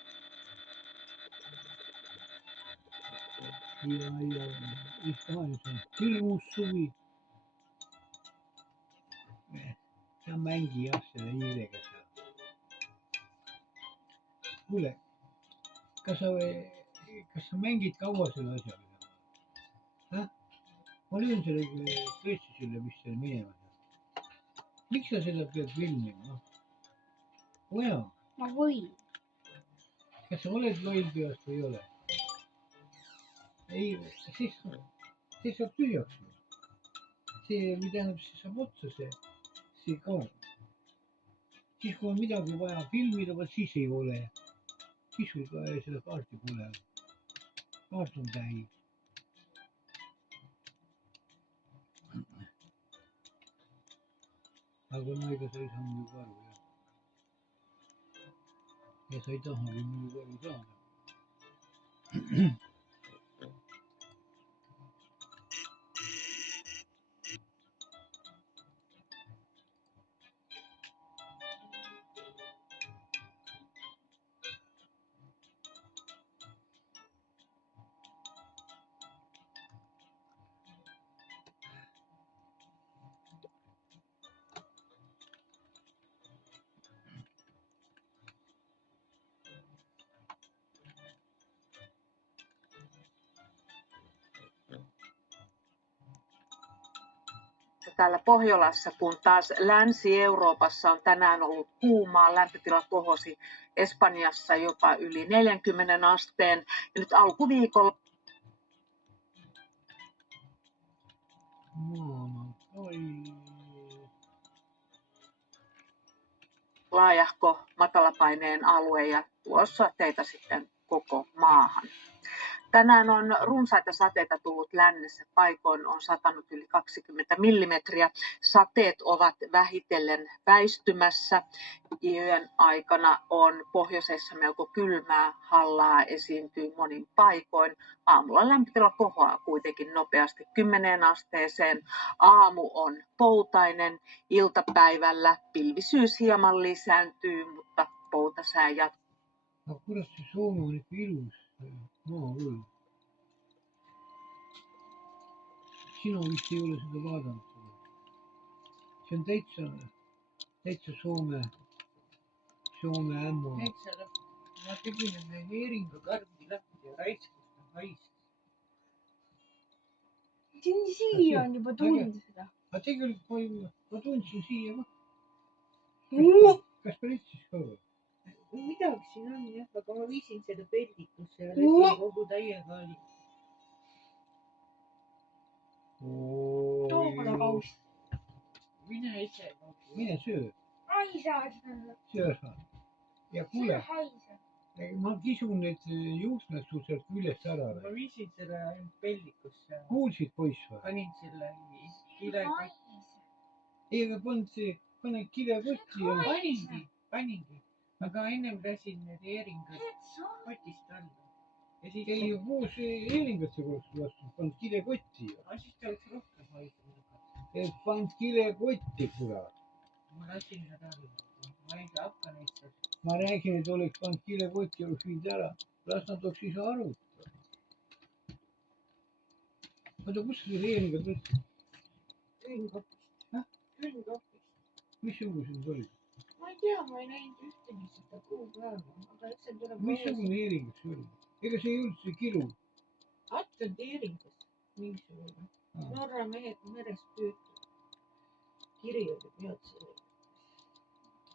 Ja Espanjassa on hirmussuvi. Tämä mängi aselle hiilekässä. Kuule, kas sa mängid kaua selle asjaga? Ma löön selle tõesti sulle, mis seal minema saab. Miks sa seda pead filmima? Vaja. Ma võin. Kas sa oled loll peast või ei ole? Ei, see saab tühjaks. See, mida tähendab, see saab otsa, see kaob. Siis kui on midagi vaja filmida, vaat siis ei ole. Siis sul ka seda kaarti pole. Kaart on täis. Aga no ega sa ei saa muidugi aru, jah. Ja sa ei tahagi muidugi aru saada. Täällä Pohjolassa, kun taas Länsi-Euroopassa on tänään ollut kuumaa, lämpötila kohosi Espanjassa jopa yli 40 asteen. Ja nyt alkuviikolla laajahko matalapaineen alue ja tuossa teitä sitten koko maahan. Tänään on runsaita sateita tullut lännessä. Paikoin on satanut yli 20 millimetriä. Sateet ovat vähitellen väistymässä. Yön aikana on pohjoisessa melko kylmää. Hallaa esiintyy monin paikoin. Aamulla lämpötila kohoaa kuitenkin nopeasti 10 asteeseen. Aamu on poutainen. Iltapäivällä pilvisyys hieman lisääntyy, mutta poutasää jatkuu. aga kurat, see Soome on ikka ilus maa küll. Sina vist ei ole seda vaadanud. See on täitsa Soome ämma. Ma tegin enne heeringa karbi lahti ja raiskust on hais. Siia on juba tund seda. Aga tegelikult ma tundsin siia ka. Kas pritsis ka või? Midagi siin on jah, aga ma viisin selle peldikusse ja lasin kogu täiega oli. Too mulle kaust. Mine ise. Mine söö. Ai saa seda. Söö sa. Ja kuule, haiseb. ma kisun need juuksmed sul sealt küljest ära. Ma viisin selle peldikusse. Kuulsid poiss või? Panin selle kilekotti. Ei, aga pane kilekotti ja... Paningi. Aga ennem lasin need heeringad kotist alla. Ei, koos heeringasse korraks lastud, pannud kilekotti. Aga siis ta oleks rohkem haisnud. Pannud kilekotti, kurat. Ma lasin nad alla. Ma ei hakka neid seal. Ma räägin, et oleks pannud kilekotti, oleks viinud ära. Las nad oleks ise arutada. Oota, kus see heeringad võtsid? Külmkopist. Missugused need olid? Ma ei tea, ma ei näinud ühtegi seda kuupäeva. Aga eks see tuleb... Missugune heeringas see oli? Ega see ei olnud see kilu? Atland heeringas. Mingisugune. Norra merest püütud. Kiri oli pealt selle.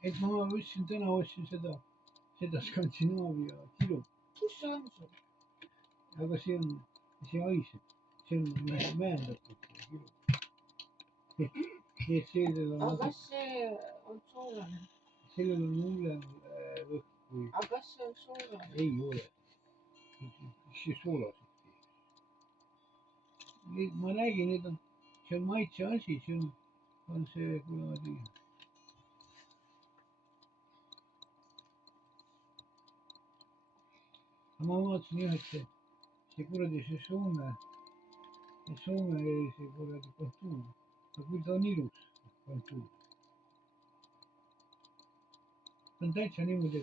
Et ma võtsin täna seda Skandinaavia kilu. Kus see on sul? Aga see haiseb. See on mäendatud kilu. Aga kas see on soolane? Sellel on hullem lõhk kui... Aga kas see on soolane? Ei ole. See soolased. Ma räägin, see on maitse asi, see on see kuradi... Ma vaatasin jah, et see kuradi see Soome see kuradi kontuur. Aga küll ta on ilus kontuur. Ta on täitsa niimoodi,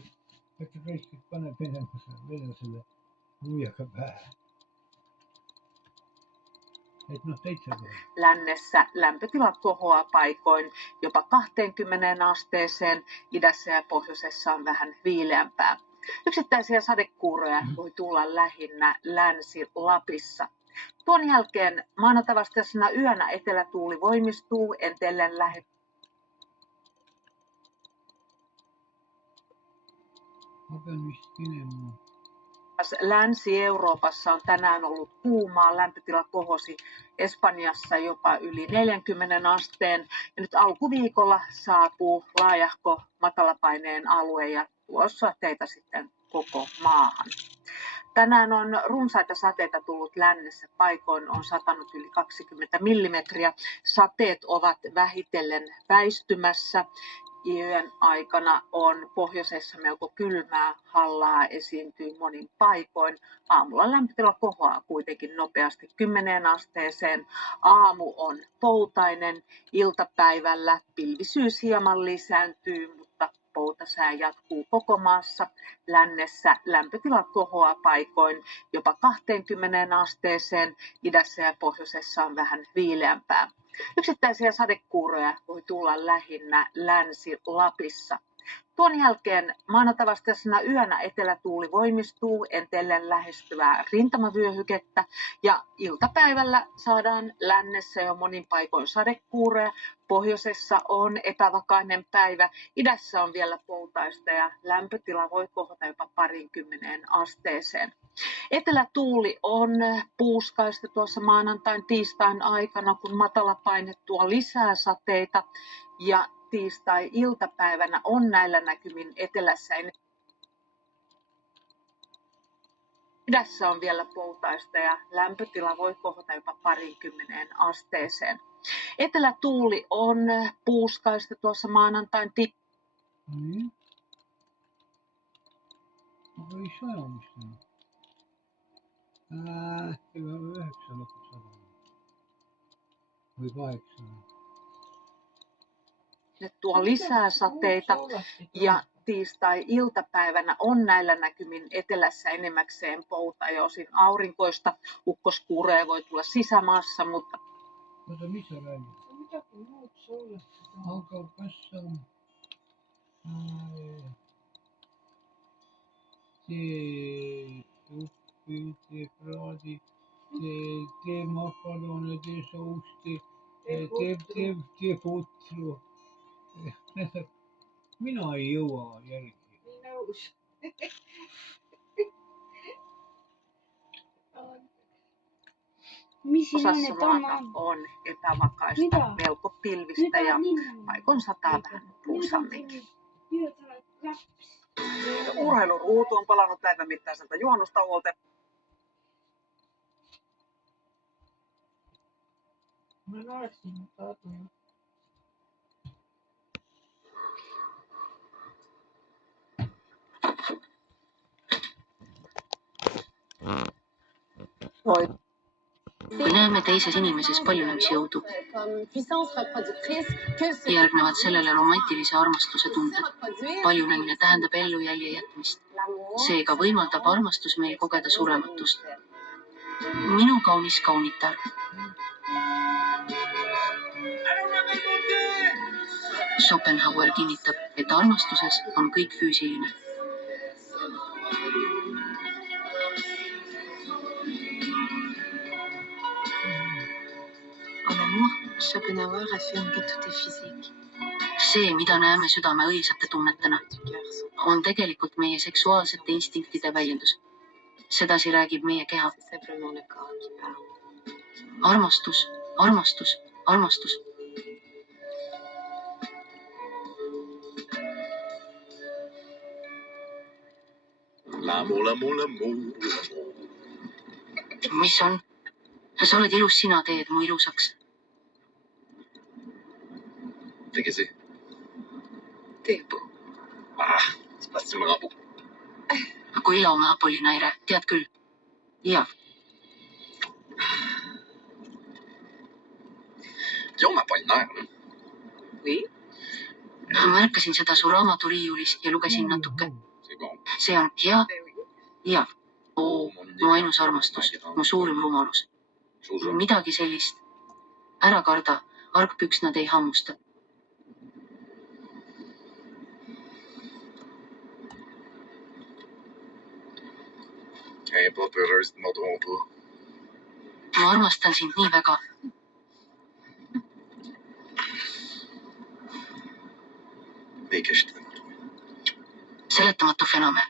et raiskid paneb venelasele nuiaga pähe. Et täitsa kohe. Lännessä lämpötilat kohoaa paikoin jopa 20 asteeseen, idässä ja pohjoisessa on vähän viileämpää. Yksittäisiä sadekuuroja voi tulla lähinnä Länsi-Lapissa. Tuon jälkeen maanantaivastaisena yönä etelätuuli voimistuu entellen Länsi-Euroopassa on tänään ollut kuumaa, lämpötila kohosi Espanjassa jopa yli 40 asteen. Ja nyt alkuviikolla saapuu laajahko matalapaineen alue ja tuossa teitä sitten koko maahan. Tänään on runsaita sateita tullut lännessä. Paikoin on satanut yli 20 millimetriä. Sateet ovat vähitellen väistymässä. Yön aikana on pohjoisessa melko kylmää, hallaa esiintyy monin paikoin. Aamulla lämpötila kohoaa kuitenkin nopeasti 10 asteeseen. Aamu on poutainen, iltapäivällä pilvisyys hieman lisääntyy, mutta poutasää jatkuu koko maassa. Lännessä lämpötila kohoaa paikoin jopa 20 asteeseen. Idässä ja pohjoisessa on vähän viileämpää. Yksittäisiä sadekuuroja voi tulla lähinnä Länsi-Lapissa. Tuon jälkeen maanantaivastaisena yönä etelätuuli voimistuu entellen lähestyvää rintamavyöhykettä ja iltapäivällä saadaan lännessä jo monin paikoin sadekuuroja. Pohjoisessa on epävakainen päivä, idässä on vielä poutaista ja lämpötila voi kohota jopa 20 asteeseen. Etelätuuli on puuskaista tuossa maanantain tiistain aikana, kun matalapaine tuo lisää sateita ja tiistai-iltapäivänä on näillä näkymin etelässä. Idässä on vielä poutaista ja lämpötila voi kohota jopa 20 asteeseen. Etelätuuli on puuskaista tuossa maanantain Ei sajamista. Kello 9 lõpuks või 8. tuo lisää sateita ja tiistai-iltapäivänä on näillä näkymin etelässä enimmäkseen pouta ja osin aurinkoista. Ukkoskuureja voi tulla sisämaassa, mutta Oota, mis sa räägid? Midagi muud soolast. Aga kas on tee suppi, tee praadi, tee makarone, tee sousti, tee putru. Mina ei jõua järgi. Nii nõus. Mis siin on, osassa et on maata on epävakaista, melko pilvistä ja paikoin sataa vähän runsaamminkin. Urheiluruutu on palannut päivän mittaiselta juhannustauolta. Ma naersin tahtnud. Kui näeme teises inimeses paljunemisjõudu, järgnevad sellele romantilise armastuse tunded. Paljunemine tähendab ellujälje jätmist. Seega võimaldab armastus meil kogeda surematust. Minu kaunis kaunitar. Schopenhauer kinnitab, et armastuses on kõik füüsiline. Schopenhauer affirme que tout est physique. See, mida näeme südame õilsate tunnetena, on tegelikult meie seksuaalsete instinktide väljendus. Sedasi räägib meie keha. Armastus, armastus, armastus. Mis on? Sa oled ilus, sina teed mu ilusaks. Tegi see. Teepu. Spatsi ma kapu. Kui ilome Apollinaire, tead küll. Ja. Joome Apollinaire. Oui. Märkasin seda su raamaturiiulis ja lugesin natuke. See on hea. Ja. Mu ainus armastus, mu suurim rumalus. Midagi sellist. Ära karda, argpüksnad ei hammusta. Ei papyrist ma toobu. Ma armastan sind nii väga. Ei kestä. Seletamatu fenomen.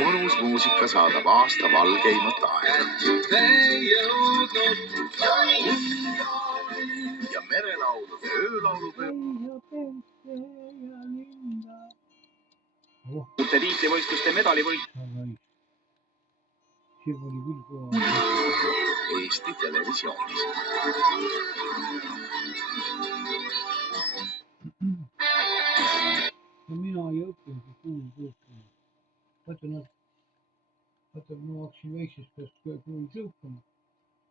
Mõnus muusika saadab aasta valgeimat aega. Ja merelaulude öölaulude. Tiitlivõistluste medalivõit. See oli küll kõva. Eesti Televisioonis. Mina ei õppinud kuuli tõukama. Vaata, ma hakkasin väiksest peast kuuli tõukama.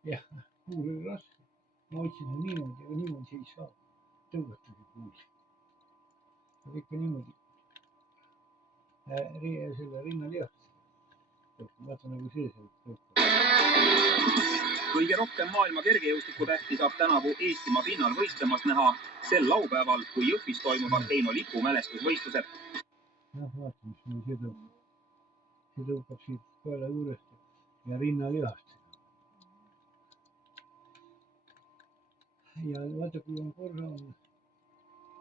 Ja kuul oli raske. Ma otsin niimoodi, aga niimoodi ei saa tõugatagi kuuli. Aga ikka niimoodi. Selle rinnalihast. Vaata nagu see tõukab. Kõige rohkem maailma kergejõustikutähti saab tänavu Eestimaa pinnal võistlemas näha sel laupäeval, kui Jõhvis toimuvad Heino Lipu mälestusvõistlused. Vaata, mis meil see tõukab. See tõukab siit kaela juurest ja rinnalihast. Ja vaata, kui on korra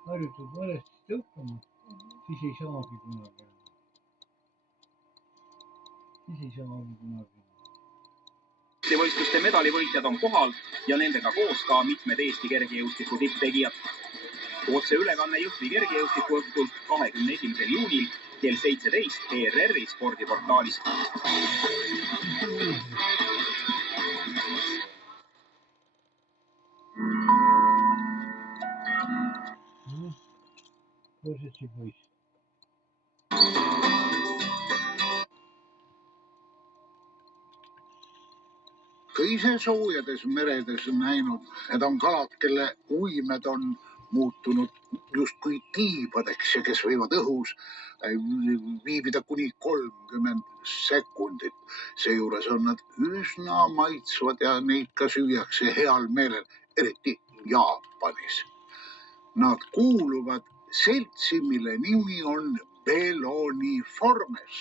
harjutud valesti tõukama, siis ei saagi kunagi. Võistluste medalivõitjad on kohal ja nendega koos ka mitmed Eesti kergejõustiku tipptegijad. Otse ülekanne Jõhvi kergejõustiku õhtult 21. juunil kell 17 ERR-i spordiportaalis. seltsi poiss. Ka ise soojades meredes näinud, need on kalad, kelle uimed on muutunud justkui tiibadeks ja kes võivad õhus viibida kuni 30 sekundit. Seejuures on nad üsna maitsvad ja neid ka süüakse heal meelel, eriti Jaapanis. Nad kuuluvad seltsi, mille nimi on Beloniformes.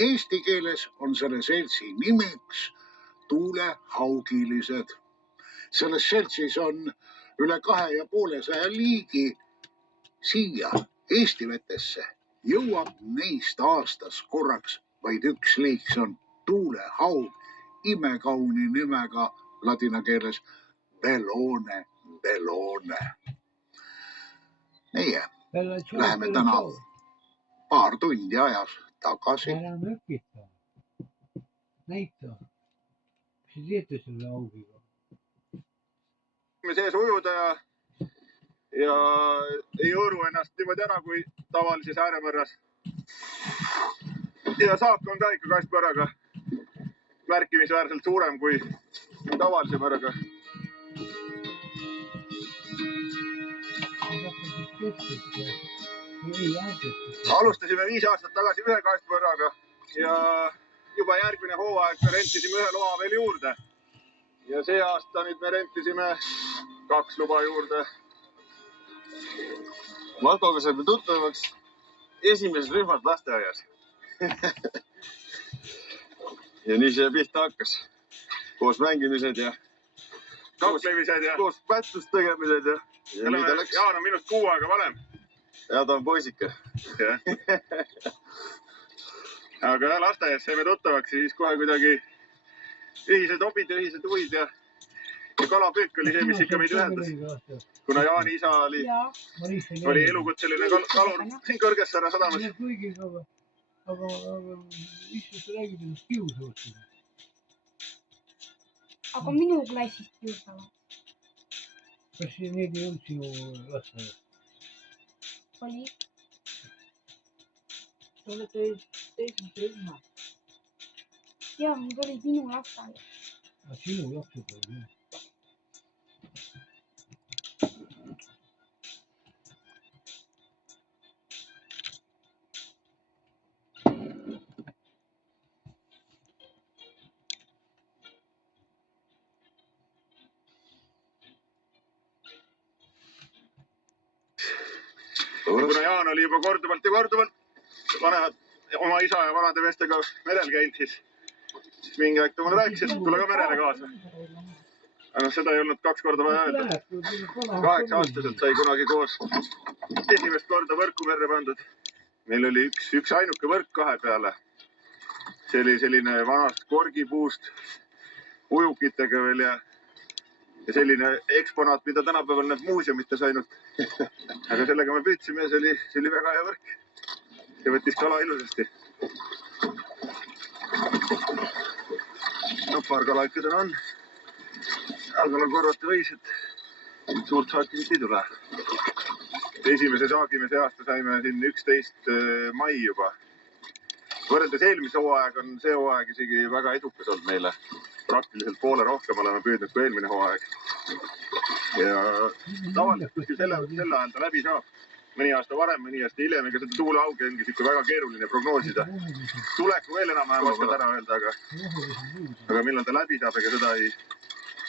Eesti keeles on selle seltsi nimeks tuulehaugilised. Selles seltsis on üle 250 liigi. Siia Eesti vetesse jõuab neist aastas korraks vaid üks liik, see on tuulehaug imekauni nimega ladina keeles Belone. Meie läheme täna paar tundi ajas tagasi. Ära mökita. Näita. Mis te teete selle haugiga? Me sees ujuda ja ei õõru ennast niimoodi ära kui tavalises ääremõrras. Ja saak on ka ikka kastpõrraga märkimisväärselt suurem kui tavalise mõrraga. Alustasime 5 aastat tagasi ühe kastpõrraga ja juba järgmine hooaeg me rentisime ühe loa veel juurde. Ja see aasta nüüd me rentisime 2 luba juurde. Markoga saime tuttavaks esimeses rühmas lasteaias. Ja nii see pihta hakkas. Koos mängimised ja koos pättust tegemised ja nii ta läks. Jaan on minust 6 aega vanem. Ja ta on poisike. Aga lasteaias saime tuttavaks ja siis kohe kuidagi ühised hobid ja ühised huvid ja kalapüük oli see, mis ikka meid ühendas. Kuna Jaani isa oli elukutseline kalur siin Kõrgessaare sadamas. Aga istus räägid ennast kiusavalt. Aga minu klassist kiusavad. Kas need ei olnud sinu lasteaed? Oli. Sa oled teises rühmas. Jaa, need olid minu lasteaed. Sinu lapsed olid, jah. Kuna Jaan oli juba korduvalt vanemad oma isa ja vanade meestega merel käinud, siis mingi aeg ta mulle rääkis, et tule ka merele kaasa. Aga seda ei olnud 2 korda vaja öelda. 8-aastaselt sai kunagi koos esimest korda võrku merre pandud. Meil oli üks ainuke võrk 2 peale. See oli selline vanast korgipuust ujukitega veel ja selline eksponaat, mida tänapäeval näeb muuseumites ainult. Aga sellega me püüdsime ja see oli väga hea võrk. See võttis kala ilusasti. No, paar kala ikka täna on. Aga korvata võis, et suurt saaki siit ei tule. Esimese saagi me see aasta saime siin 11 mai juba. Võrreldes eelmise hooaeg on see hooaeg isegi väga edukas olnud meile. Praktiliselt poole rohkem oleme püüdnud kui eelmine hooaeg. Ja tavaliselt kuskil selle ajal ta läbi saab. Mõni aasta varem, mõni aasta hiljem, ega seda tuulehaugi ongi siuke väga keeruline prognoosida. Tuleku veel enam-vähem oskad ära öelda, aga millal ta läbi saab, ega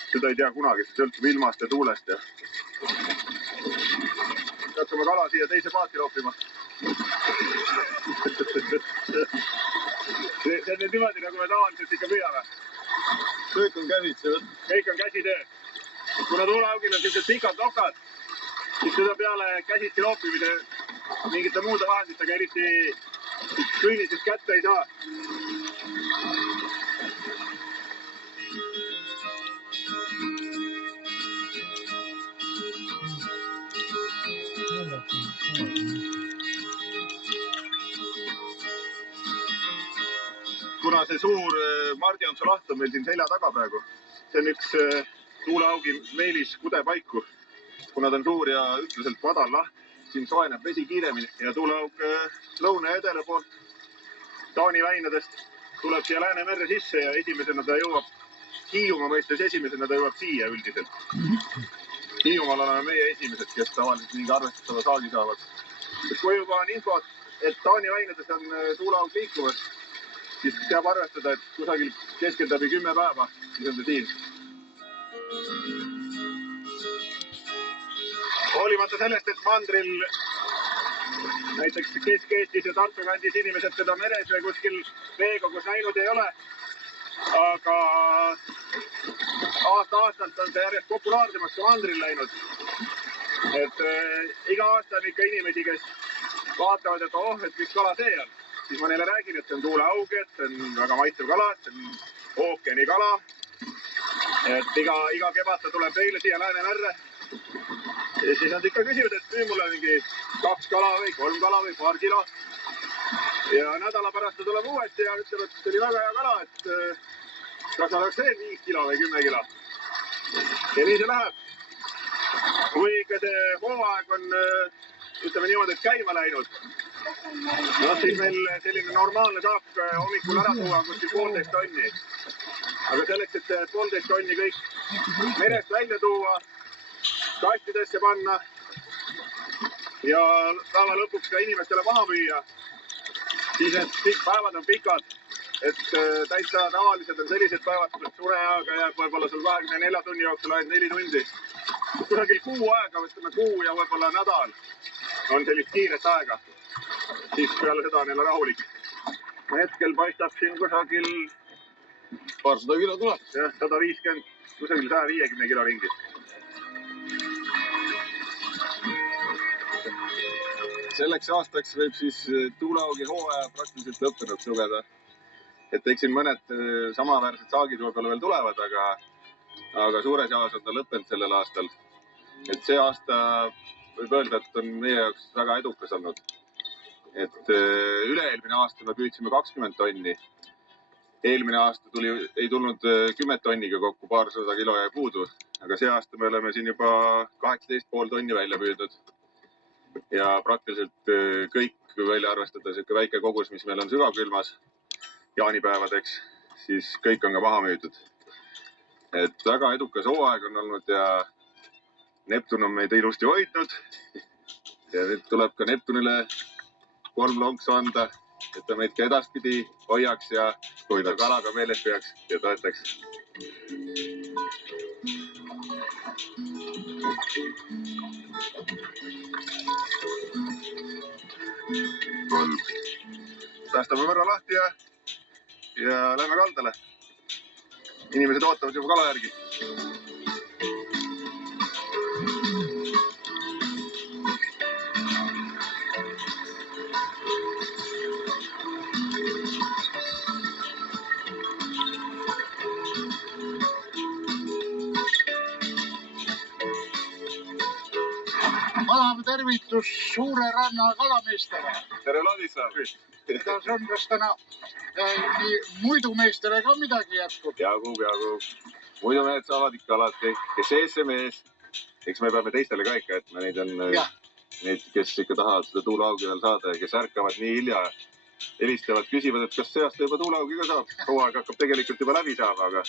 seda ei tea kunagi, see sõltub ilmast ja tuulest. Hakkame kala siia teise paati loopima. See on nüüd niimoodi, nagu me tavaliselt ikka püüame. Kõik on käsitsi. Kõik on käsitöö. Kuna tuulehaugil on sellised pikad nokad, siis seda peale käsitsi loopimise mingite muude vahenditega eriti küünisest kätte ei saa. Kuna see suur Mardiansu laht on meil siin selja taga praegu, see on üks tuulehaugi meilis kudepaiku. Kuna ta on suur ja ütleselt madal laht, siin soojeneb vesi kiiremini ja tuuleauk lõuna ja edela poolt Taani väinadest tuleb siia Läänemerre sisse ja esimesena ta jõuab Hiiumaa mõistes esimesena ta jõuab siia üldiselt. Hiiumaal oleme meie esimesed, kes tavaliselt mingi arvestatava saagi saavad. Kui juba on infot, et Taani väinades on tuuleauk liikumas, siis peab arvestada, et kusagil keskeldabi 10 päeva, siis on ta siin. Hoolimata sellest, et mandril näiteks Kesk-Eestis ja Tartu kandis inimesed teda meres või kuskil veekogus näinud ei ole, aga aasta-aastalt on see järjest populaarsemaks ka mandril läinud. Et iga aasta on ikka inimesi, kes vaatavad, et et mis kala see on. Siis ma neile räägin, et see on tuuleauge, et see on väga maitsev kala, et see on ookeani kala. Et iga kevata tuleb meile siia Läänemerre. Ja siis nad ikka küsivad, et müü mulle mingi 2 kala või 3 kala või paar kilo. Ja nädala pärast ta tuleb uuesti ja ütleb, et see oli väga hea kala, et kas oleks veel 5 kilo või 10 kilo. Ja nii see läheb. Kui ikka see hooaeg on, ütleme niimoodi, et käima läinud, no siis meil selline normaalne saak hommikul ära tuua kuskil 1,5 tonni. Aga selleks, et 1,5 tonni kõik merest välja tuua, kastidesse panna ja päeva lõpuks ka inimestele maha müüa, siis need päevad on pikad, et täitsa tavalised on sellised päevad, kus sureajaga jääb võib-olla sul 24 tunni jooksul ainult 4 tundi. Kusagil kuu aega, võtame kuu ja võib-olla nädal on sellist kiiret aega, siis peale seda on jälle rahulik. Hetkel paistab siin kusagil paarsada kilo tuleb. Jah, 150, kusagil 150 kilo ringis. Selleks aastaks võib siis tuuleaugi hooaja praktiliselt lõppenud lugeda. Et eks siin mõned samaväärsed saagid võib-olla veel tulevad, aga suures jaos on ta lõppenud sellel aastal. Et see aasta võib öelda, et on meie jaoks väga edukas olnud. Et üle-eelmine aasta me püüdsime 20 tonni. Eelmine aasta ei tulnud 10 tonniga kokku, paarsada kilo jäi puudu. Aga see aasta me oleme siin juba 18,5 tonni välja püüdnud. Ja praktiliselt kõik välja arvestada siuke väike kogus, mis meil on sügavkülmas jaanipäevadeks, siis kõik on ka maha müüdud. Et väga edukas hooaeg on olnud ja Neptun on meid ilusti hoidnud. Ja nüüd tuleb ka Neptunile 3 lonksu anda, et ta meid ka edaspidi hoiaks ja kalaga meeles peaks ja toetaks. Päästame võrra lahti ja lähme kaldale. Inimesed ootavad juba kala järgi. Alav tervitus Suure ranna kalameestele. Tere, Ladislav! Kas on kas täna muidu meestele ka midagi jätkub? Jagub. Muidu mehed saavad ikka alati, kes ees see mees. Eks me peame teistele ka ikka, et neid on neid, kes ikka tahavad seda tuuleaugi veel saada ja kes ärkavad nii hilja, helistavad, küsivad, et kas see aasta juba tuuleaugi ka saab. Hooaeg hakkab tegelikult juba läbi saama, aga...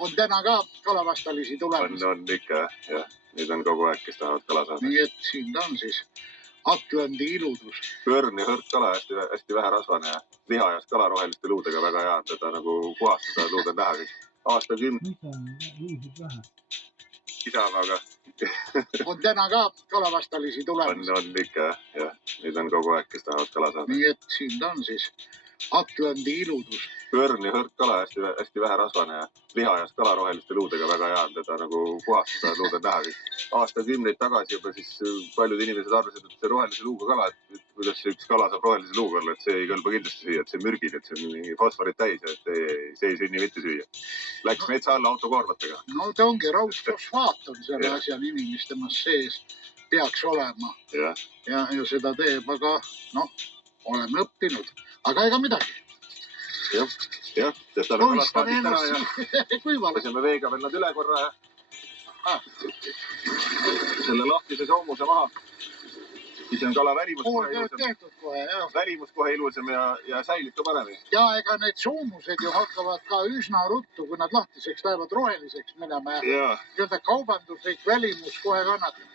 On täna ka kalavastalisi tulemas? On ikka, jah. Neid on kogu aeg, kes tahavad kala saada. Nii et siin ta on siis Atlandi iludus. Pörn ja hõrk kala, hästi vähe rasvane ja lihajas kala roheliste luudega väga hea. Teda nagu puhastada, luud on näha kõik. Aasta 10. Luusid vähe. Isama, aga... On täna ka kalavastalisi tulemas? On ikka, jah. Neid on kogu aeg, kes tahavad kala saada. Nii et siin ta on siis Atlandi iludus. Pörn ja hõrk kala, hästi vähe rasvane ja lihajas kala roheliste luudega väga hea. Teda nagu puhastada, luud on näha kõik. Aasta 10 tagasi juba siis paljud inimesed arvasid, et see rohelise luuga kala, et kuidas see üks kala saab rohelise luuga olla, et see ei kõlba kindlasti süüa, et see mürgid, et see on mingi fosforit täis, et see ei sünni mitte süüa. Läks metsa alla autokoormatega. No ta ongi raudfosfaat on selle asja nimi, mis temast sees peaks olema. Ja seda teeb, aga oleme õppinud. Aga ega midagi. Jah, tõstame kalast paagist ära ja peseme veega veel nad üle korra ja selle lahtise soomuse maha. siis on kala välimus pool kohe tööd ilusam. tehtud kohe, jah. Välimus kohe ilusam ja säilib ka paremini. Ja ega need soomused ju hakkavad ka üsna ruttu, kui nad lahtiseks lähevad roheliseks minema ja nii-öelda kaubanduslik välimus kohe kannatab.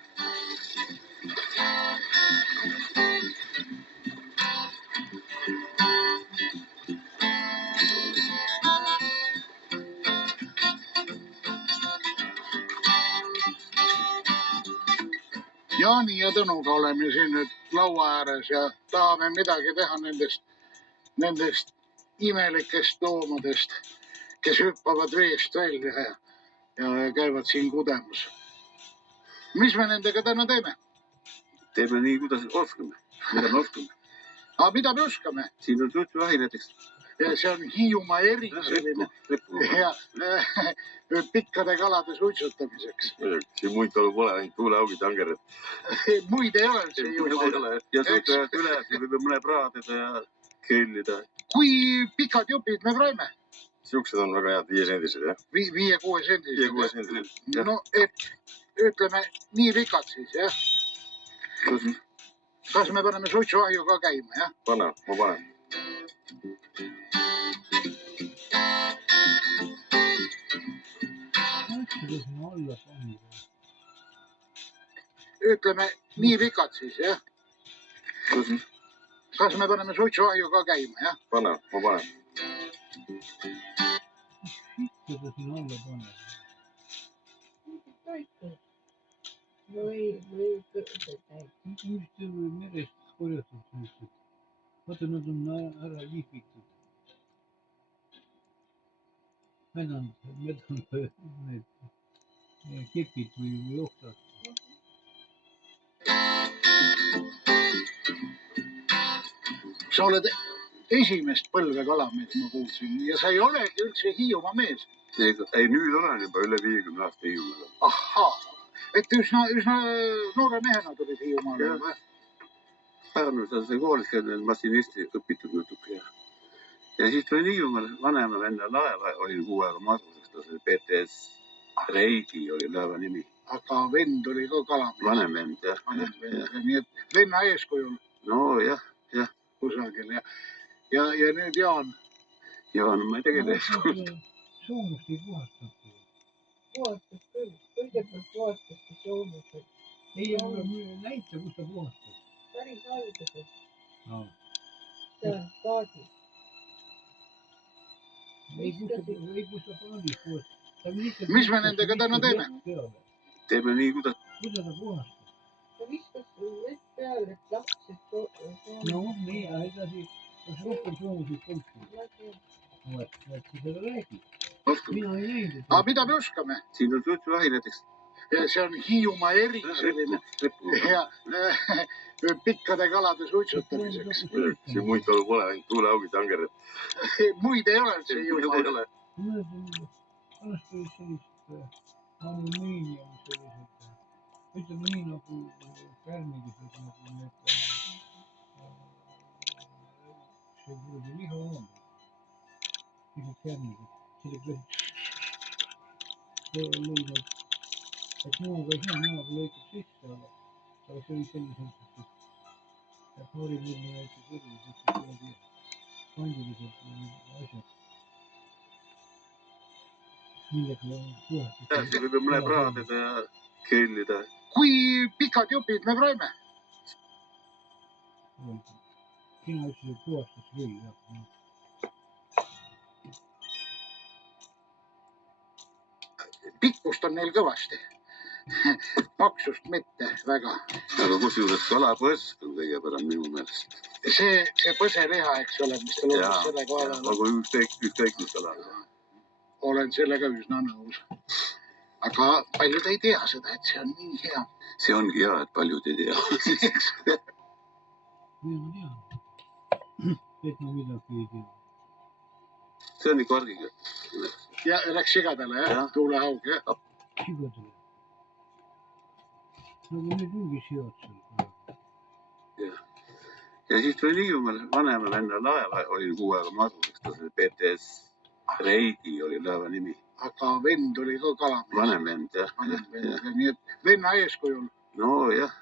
Jaani ja Tõnuga oleme siin nüüd laua ääres ja tahame midagi teha nendest imelikest loomadest, kes hüppavad veest välja ja käivad siin kudemas. Mis me nendega täna teeme? Teeme nii, kuidas oskame. Mida me oskame? Mida me oskame? Siin on suitsuvahi näiteks. See on Hiiumaa eri selline ja pikkade kalade suitsutamiseks. Siin muid kalu pole, ainult tuuleaugid angered. Muid ei ole see Hiiumaa. Ja suitsujad üle, siin võib mõne praadida ja grillida. Kui pikad jupid me praime? Siuksed on väga head 5 sendised, jah? 5-6 sendised. 5-6 sendised. No, et ütleme nii pikad siis, jah? Kas me paneme suitsuahju ka käima, jah? Pane, ma panen. Ütleme nii pikad siis, jah? Kas me paneme suitsuahju ka käima, jah? Pane, ma panen. Seda siin alla paneb. Mis merest korjatud suitsud? Vaata, nad on ära lihvitud. Need kepid või oksad. Sa oled esimest põlve kalamees, ma kuulsin, ja sa ei olegi üldse Hiiumaa mees. Ei, nüüd olen juba üle 50 aasta Hiiumaal. Ahaa, et üsna noore mehena tulid Hiiumaale. Päevanud sai koolis käinud, massinisti õpitud natuke. Ja siis tulin Hiiumaale, vanema venna laeva, olin 6 aega maadluseks, ta oli PTS Reigi, oli laeva nimi. Aga vend oli ka kalamees. Vanem vend, jah. Nii et venna eeskujul. No jah. Kusagil, ja nüüd Jaan. Jaan, ma ei tegele eeskujul. Soomust ei puhastatud. Puhastas küll, kõigepealt puhastaski soomused. Ei näita, kus ta puhastas. Päris alguses. See on paadis. Ei, kus ta paadis puhastas. Mis me nendega täna teeme? Teeme nii, kuidas ta puhastas. Ta viskas vett peale, et lapsed soomused. No, nii, edasi. Kas rohkem soomused polnud? Et seda räägib. Mina ei näinud. Aga mida me oskame? Siin on suitsuvahi näiteks. Ja see on Hiiumaa eri selline ja pikkade kalade suitsutamiseks. Siin muid kalu pole, ainult tuuleaugid angered. Muid ei ole see Hiiumaa. Kannast oli sellist alumiinium sellised, ütleme nii nagu kärmilised, nagu need see kuradi liha on. Sellised kärmilised. Sellised lõid, et nooga ei saa, nooga lõikab sisse, aga see oli selliselt, et noorimilli näiteks võrdi, kandilised asjad. Millega puhastada. See võib mõne praadida ja grillida. Kui pikad jupid me praime? Sina ütlesid, et puhastas või, jah. Pikkust on neil kõvasti. Paksust mitte väga. Aga kusjuures kalapõsk on kõige parem minu meelest. See põseliha, eks ole, mis ta loob selle kohe. Aga ükskõik mis kala. Olen sellega üsna nõus. Aga paljud ei tea seda, et see on nii hea. See ongi hea, et paljud ei tea. Mina tean, et ma midagi ei tea. See on ikka argiga. Ja läks sigadele, jah? Tuulehaug, jah? Sigadele. Nagu need ongi seod seal. Ja siis tulin Hiiumaale, vanema venna laeva, olin 6 aega maadluseks, ta oli PTS Reigi, oli laeva nimi. Aga vend oli ka kalamees. Vanem vend, jah. Nii et venna eeskujul. No jah.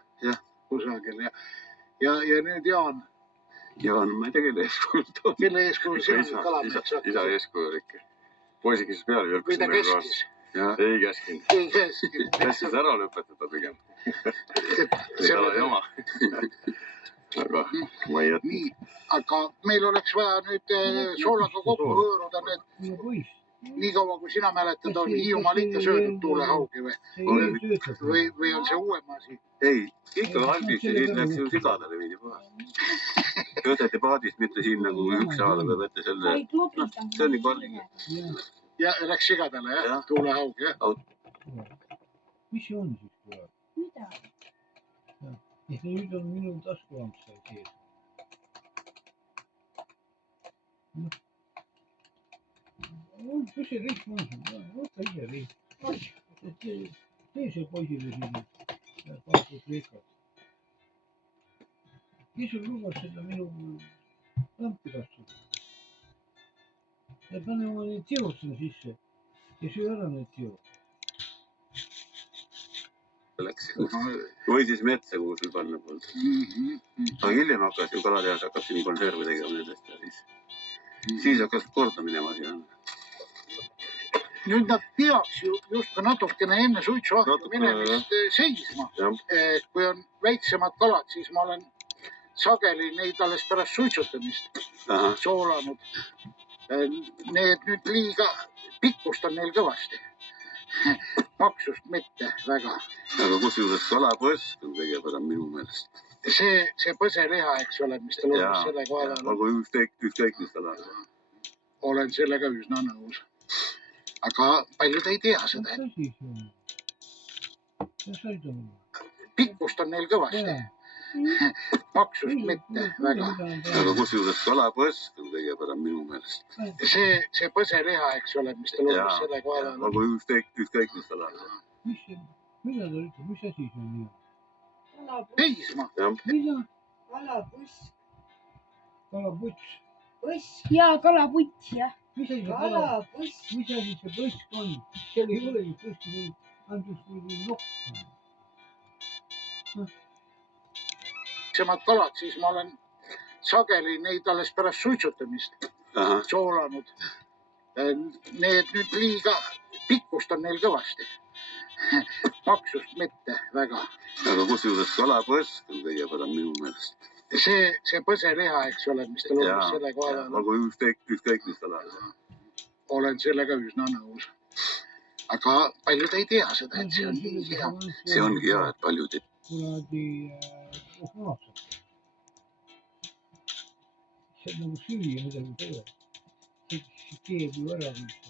kusagil ja nüüd Jaan. Jaan, ma ei tea, kelle eeskujul. Kelle eeskujul sina nüüd kalameheks hakkasid? Isa eeskujul ikka. Poisi käis peale. Või ta keskis? Ei käskinud. Ei käskinud. Käskis ära lõpetada pigem. Kala jama. Aga ma ei jätnud. Nii, aga meil oleks vaja nüüd Soolaga kokku hõõruda need. Nii kaua, kui sina mäletad, on Hiiumaal ikka söödud tuulehaugi või on see uuem asi? Ei, ikka Albis ja siis läks ju sigadale viidi paha. Köödeti paadist, mitte siin nagu üksaale peab ette selle. See on nii pargi. Ja läks sigadale, jah? Tuulehaug, jah? Mis see on siis kuule? Mida? Nüüd on minu taskulamp seal sees. Kus see riik on sul? Võta ise riik. Tee see poisile siin. Paastud riikad. Kes sul lubas seda minu lampi kastada? Ja pane oma need teod sinna sisse. Ja süü ära need teod. Läks või siis metsa, kuhu sul panna polnud. Aga hiljem hakkas ju kalatehas, hakkas siin konserve tegema nendest ja siis hakkas korda minema siia. Nüüd nad peaks ju just natukene enne suitsuahju minemist seisma. Kui on väiksemad kalad, siis ma olen sageli neid alles pärast suitsutamist soolanud. Need nüüd liiga pikkust on neil kõvasti. Maksust mitte väga. Aga kusjuures kalapõsk on kõige parem minu meelest. See põseliha, eks ole, mis tal on selle koha peal. Aga ükskõik mis tal on. Olen sellega üsna nõus. Aga paljud ei tea seda. Pikkust on neil kõvasti. Maksust mitte väga. Aga kusjuures kalapõsk on kõige parem minu meelest. See põseliha, eks ole, mis tal on selle koha peal. Aga ükskõik mis tal on. Mida ta ütleb, mis asi see on? Peisma. Mida? Kalapuss. Kalaputs. Jaa, kalaputs, jah. Mis asi see põsk on? Seal ei ole ju põski, andus kui nokk. Väiksemad kalad, siis ma olen sageli neid alles pärast suitsutamist soolanud. Need nüüd liiga pikkust on neil kõvasti. Maksust mitte väga. Aga kusjuures kalapõsk on kõige parem minu meelest. See põseliha, eks ole, mis tal on selle koha peal. Aga ükskõik mis tal on. Olen sellega üsna nõus. Aga paljud ei tea seda, et see on nii hea. See ongi hea, et paljud ei. Kuradi ohnaasad. See on nagu süüa midagi teha. See keeb ju ära viita.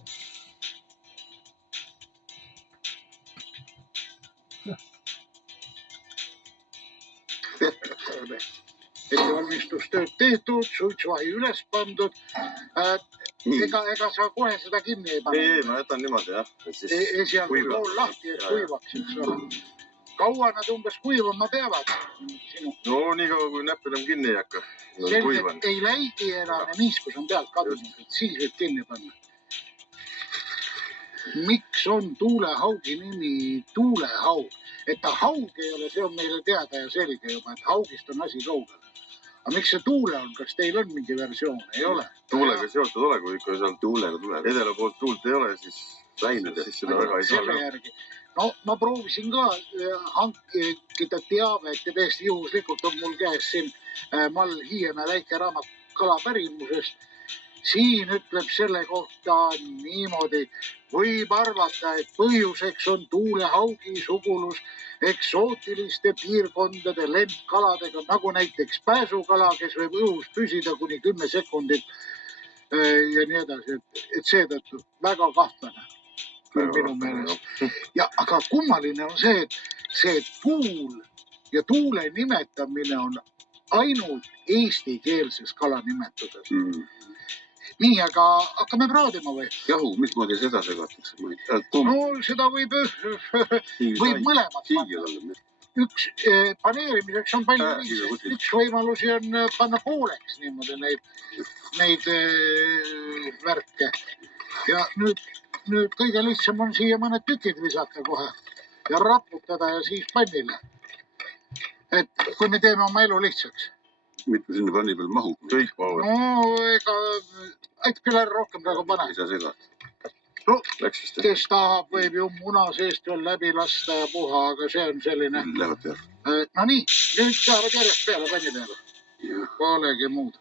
Ettevalmistustööd tehtud, suitsuahi üles pandud. Ega sa kohe seda kinni ei pane? Ei, ma jätan niimoodi, jah. Esialgu pool lahti, et kuivaks, eks ole. Kaua nad umbes kuivama peavad? No nii kaua, kui näpp enam kinni ei hakka. Selgelt ei läigi enam ja niiskus on pealt kadunud, et siis võib kinni panna. Miks on tuulehaugi nimi tuulehaug? Et ta haug ei ole, see on meile teada ja selge juba, et haugist on asi kaugel. Aga miks see tuule on? Kas teil on mingi versioon? Ei ole? Tuulega seotud ole, kui ikka seal tuulega tuleb. Edela poolt tuult ei ole, siis läinud ja siis seda väga ei saa. No ma proovisin ka hankida teavet ja täiesti juhuslikult on mul käes siin Mall Hiiemäe väike raamat kalapärimusest. Siin ütleb selle kohta niimoodi, võib arvata, et põhjuseks on tuulehaugi sugulus eksootiliste piirkondade lendkaladega, nagu näiteks pääsukala, kes võib õhus püsida kuni 10 sekundit ja nii edasi. Et seetõttu väga kahtlane minu meelest. Aga kummaline on see, et see tuul ja tuule nimetamine on ainult eestikeelses kalanimetuses. Nii, aga hakkame praadima või? Jahu, mismoodi seda segatakse? No seda võib mõlemat panna. Üks paneerimiseks on palju viis. Üks võimalusi on panna pooleks niimoodi neid värke. Ja nüüd kõige lihtsam on siia mõned tükid visata kohe ja raputada ja siis pannile. Et kui me teeme oma elu lihtsaks. Mitte sinna panni peal mahub. Kõik mahuvad. No ega aitab küll ära rohkem praegu pane. Ei saa segada. No, kes tahab, võib ju muna seest veel läbi lasta ja puha, aga see on selline... Lähevad peale. No nii, nüüd lähevad järjest peale panni peale. Polegi muud.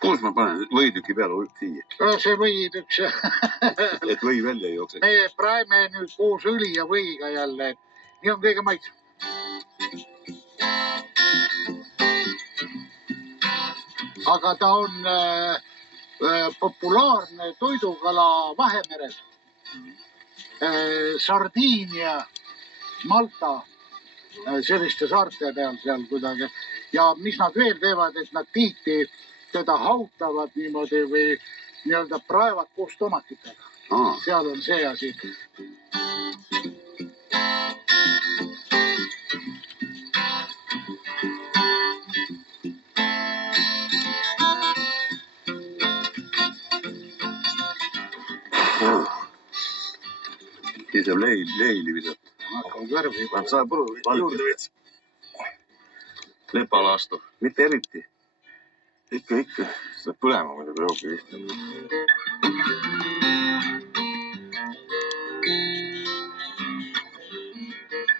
Koos ma panen võitüki peale siia. No see võitüks. Et või välja ei jookse. Me praeme nüüd koos õli ja võiga jälle. Nii on kõige maitsem. Aga ta on populaarne toidukala Vahemerel. Sardiinia, Malta, selliste saarte peal seal kuidagi. Ja mis nad veel teevad, et nad tihti teda hautavad niimoodi või nii-öelda praevad koos tomatitega. Seal on see asi. Siis saab leili visata. Hakkab värvi. Saab juurde veits. Lepalaastu. Mitte eriti. Ikka. Saab põlema muidugi joogi vihta.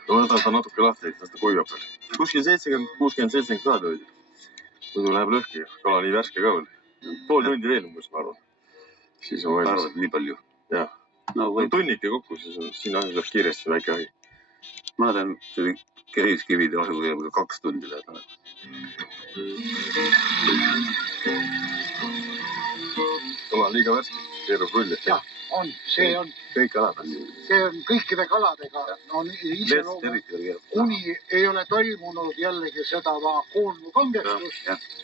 Ma võtan ta natuke lahti, et ta kuivab veel. Kuskil 60-70 kraadi hoidib. Muidu läheb lõhki. Kala nii värske ka veel. Pool tundi veel umbes, ma arvan. Siis on valmis. Arvad nii palju? Jah. No tunnike kokku, siis siin asjad kiiresti väike ahi. Ma teen keriskivide vastu 2 tundi läheb. Kala on liiga värske, keerub rulli. Jah, on, see on. Kõik kalad on. See on kõikide kaladega. Kuni ei ole toimunud jällegi seda koolnu kangestust.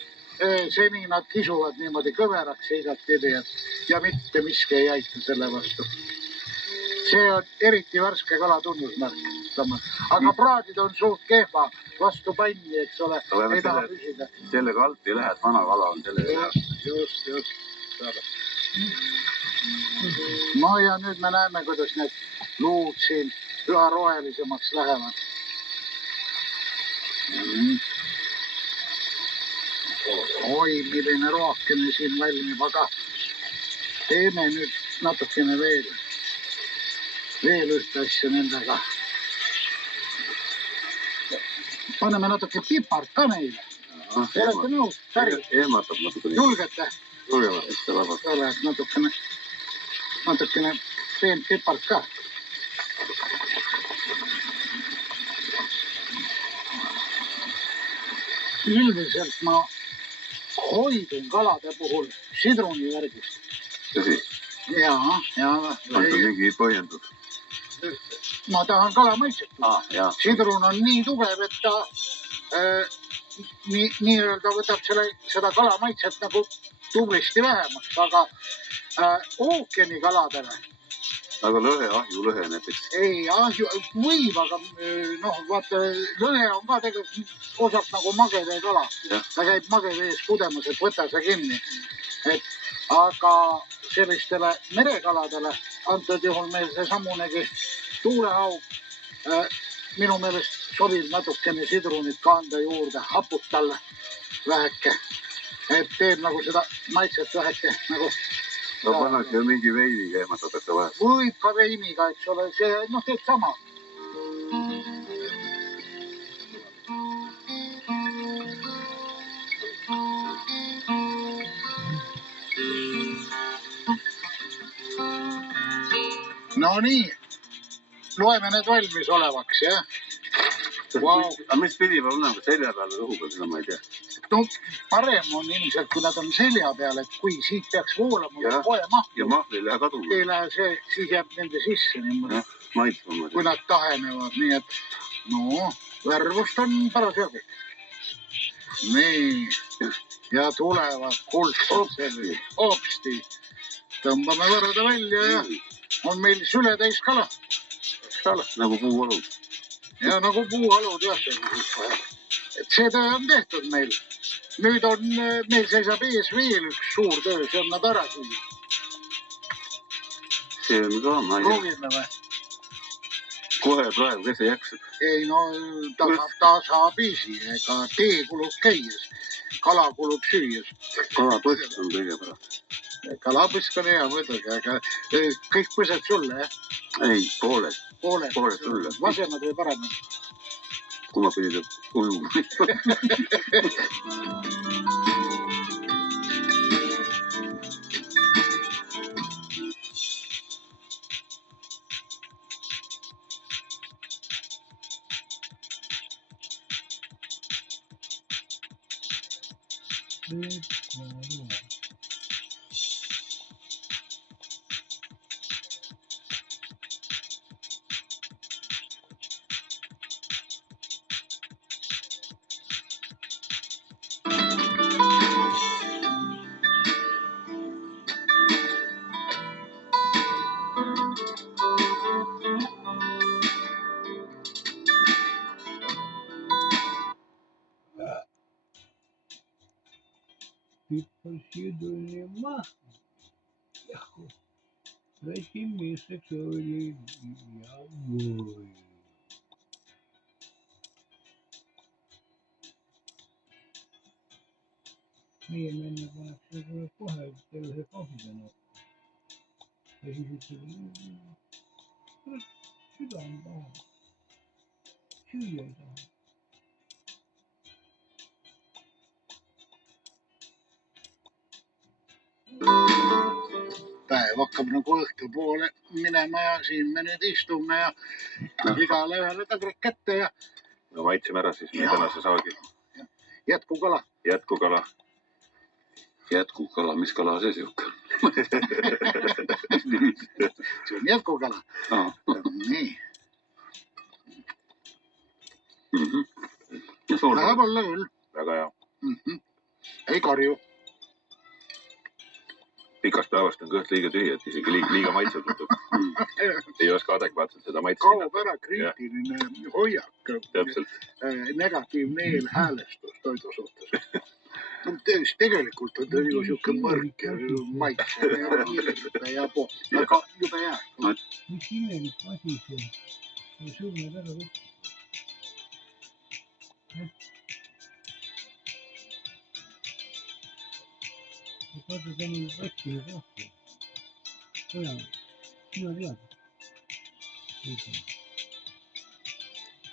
Seni nad kisuvad niimoodi kõveraks igat pidi ja mitte miski ei aita selle vastu. See on eriti värske kala tunnusmärk. Aga praadid on suht kehva vastu panni, eks ole. Ei taha püsida. Sellega alt ei lähe, et vana kala on sellega. Just. No ja nüüd me näeme, kuidas need luud siin üha rohelisemaks lähevad. Oi, milline rohkene siin valmib, aga teeme nüüd natukene veel ühte asja nendega. Paneme natuke pipart ka neile. Olete nõus? Ehmatab natuke. Julgete? Julgevad. Natukene peent pipart ka. Üldiselt ma hoidun kalade puhul sidruni värgist. Tõsi? Jaa. On ta mingi põhjendus? Ma tahan kala maitset. Sidrun on nii tugev, et ta nii-öelda võtab seda kala maitset nagu tublisti vähemaks, aga ookeanikaladele. Aga ahjulõhe näiteks? Ei, ahju võib, aga vaata, lõhe on ka tegelikult osalt nagu magevee kala. Ta käib magevees kudemas, et võta see kinni. Aga sellistele merekaladele, antud juhul meil see samunegi tuulehaug, minu meelest sobib natukene sidrunit ka anda juurde, haput talle väheke. Et teeb nagu seda maitset väheke nagu... No pannakse mingi veiniga ehmatatakse vahel. Võib ka veiniga, eks ole, see teeb sama. No nii, loeme need valmis olevaks, jah? Aga mis pidi peab olema selja peal või õhu peal, seda ma ei tea. No parem on ilmselt, kui nad on selja peal, et kui siit peaks voolama kohe mahtu. Ja mahtu ei lähe kaduma. Ei lähe see, siis jääb nende sisse niimoodi. Maitsma. Kui nad tahenevad, nii et värvust on parasjagu. Nii, ja tulevad kuldsed. Hopsti. Tõmbame võrrada välja ja on meil sületäis kala. Nagu puualud. Ja nagu puualud, jah. Et see töö on tehtud meil. Nüüd on meil seisab ees veel üks suur töö, see on nad ära süüa. See on ka, ma ei tea. Proovime või? Kohe praegu, kes ei jaksab? Ei no, ta saab isi, ega tee kulub käies, kala kulub süües. Kalapõsk on kõige pärast. Kalapõsk on hea muidugi, aga kõik põsed sulle, jah? Ei, pooled. Pooled sulle. Vasemad või paremad? Kumma pidi ujuma. Пипасидульный мах. Зачем месяц oli ja või? Meie menne paneb seda kohe terve kahvidena. Ja siis ütleb, süda on paha. Süüa ei taha. Päev hakkab nagu õhtupoole minema ja siin me nüüd istume ja igale ühele tagrak kätte ja... No maitsime ära siis meie tänase saagi. Jätkukala. Jätkukala. Jätkukala, mis kala see siuke? See on jätkukala. Nii. Läheb olla küll. Väga hea. Ei karju. Pikast päevast on kõht liiga tühi, et isegi liiga maitsev tutub. Ei oska adekvaatselt seda maitse. Kaob ära kriitiline hoiak. Täpselt. Negatiivne eelhäälestus toidu suhtes. Tegelikult on ta ju siuke mõrk ja maitse ja hirve ja pool. Aga jube hea. Mis imelik asi see? See sõrmed ära võtta. Vaata, ta on rätkinud lahti. Oja, sina tead.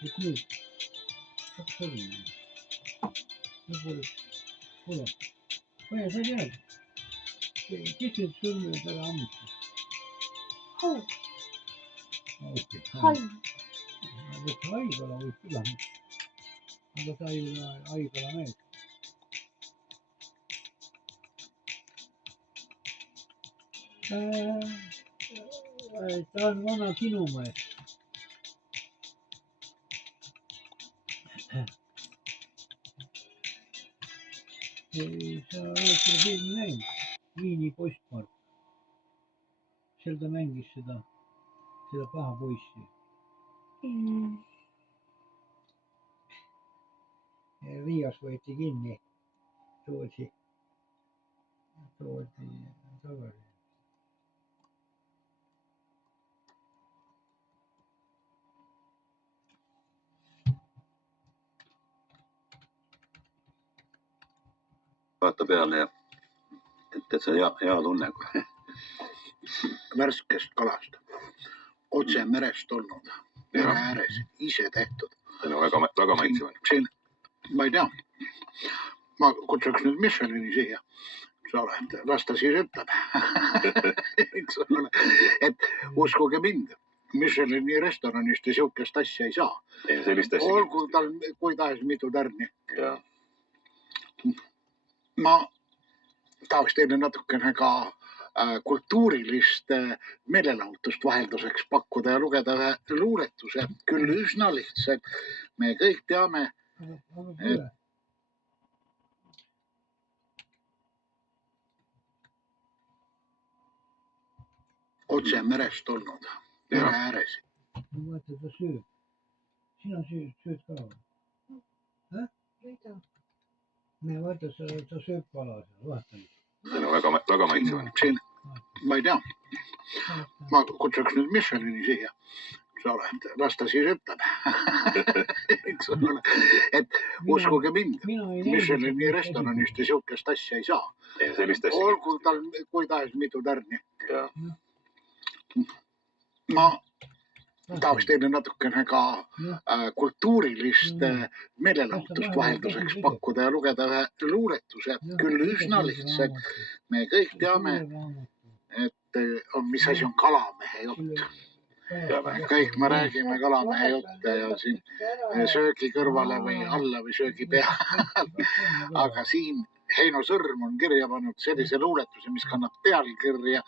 Et nüüd, kaks sõrmi. Kuule, Oja, sa tead, kes need sõrmed ära ammutas? Halb. Halb. Võtta haigala võib küll ammutada. Aga ta ei ole haigala mees. Ta on vana kinumees. Sa oled seda filmi näinud, Viini postmark. Seal ta mängis seda paha poissi. Riias võeti kinni, toodi tagasi. Vaata peale ja et see hea tunne. Värskest kalast. Otse merest olnud. Mere ääres. Ise tehtud. See on väga maitsevad. Siin, ma ei tea. Ma kutsuks nüüd Michelini siia. Sa oled, las ta siis ütleb. Et uskuge mind. Michelini restoranist ja siukest asja ei saa. Olgu tal kui tahes mitu tärni. Ma tahaks teile natukene ka kultuurilist meelelahutust vahelduseks pakkuda ja lugeda ühe luuletuse, küll üsna lihtsalt. Me kõik teame, et otse merest olnud, mere ääres. Vaata, ta sööb. Sina sööd ka või? Mida? Me vaata, ta sööb kala, vaata. See on väga maitsevad. Siin, ma ei tea. Ma kutsuks nüüd Michelini siia. Sa sa oled, las ta siis ütleb. Et uskuge mind, Michelini restoranist ja siukest asja ei saa. Olgu tal kui tahes mitu tärni. Ma tahaks teile natukene ka kultuurilist meelelahutust vahelduseks pakkuda ja lugeda ühe luuletuse, küll üsna lihtsalt. Me kõik teame, et mis asi on kalamehe jutt. Kõik me räägime kalamehe jutte ja siin söögi kõrvale või alla või söögi peale. Aga siin Heino Sõrm on kirja pannud sellise luuletuse, mis kannab pealkirja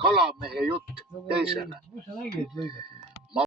Kalamehe jutt teisele.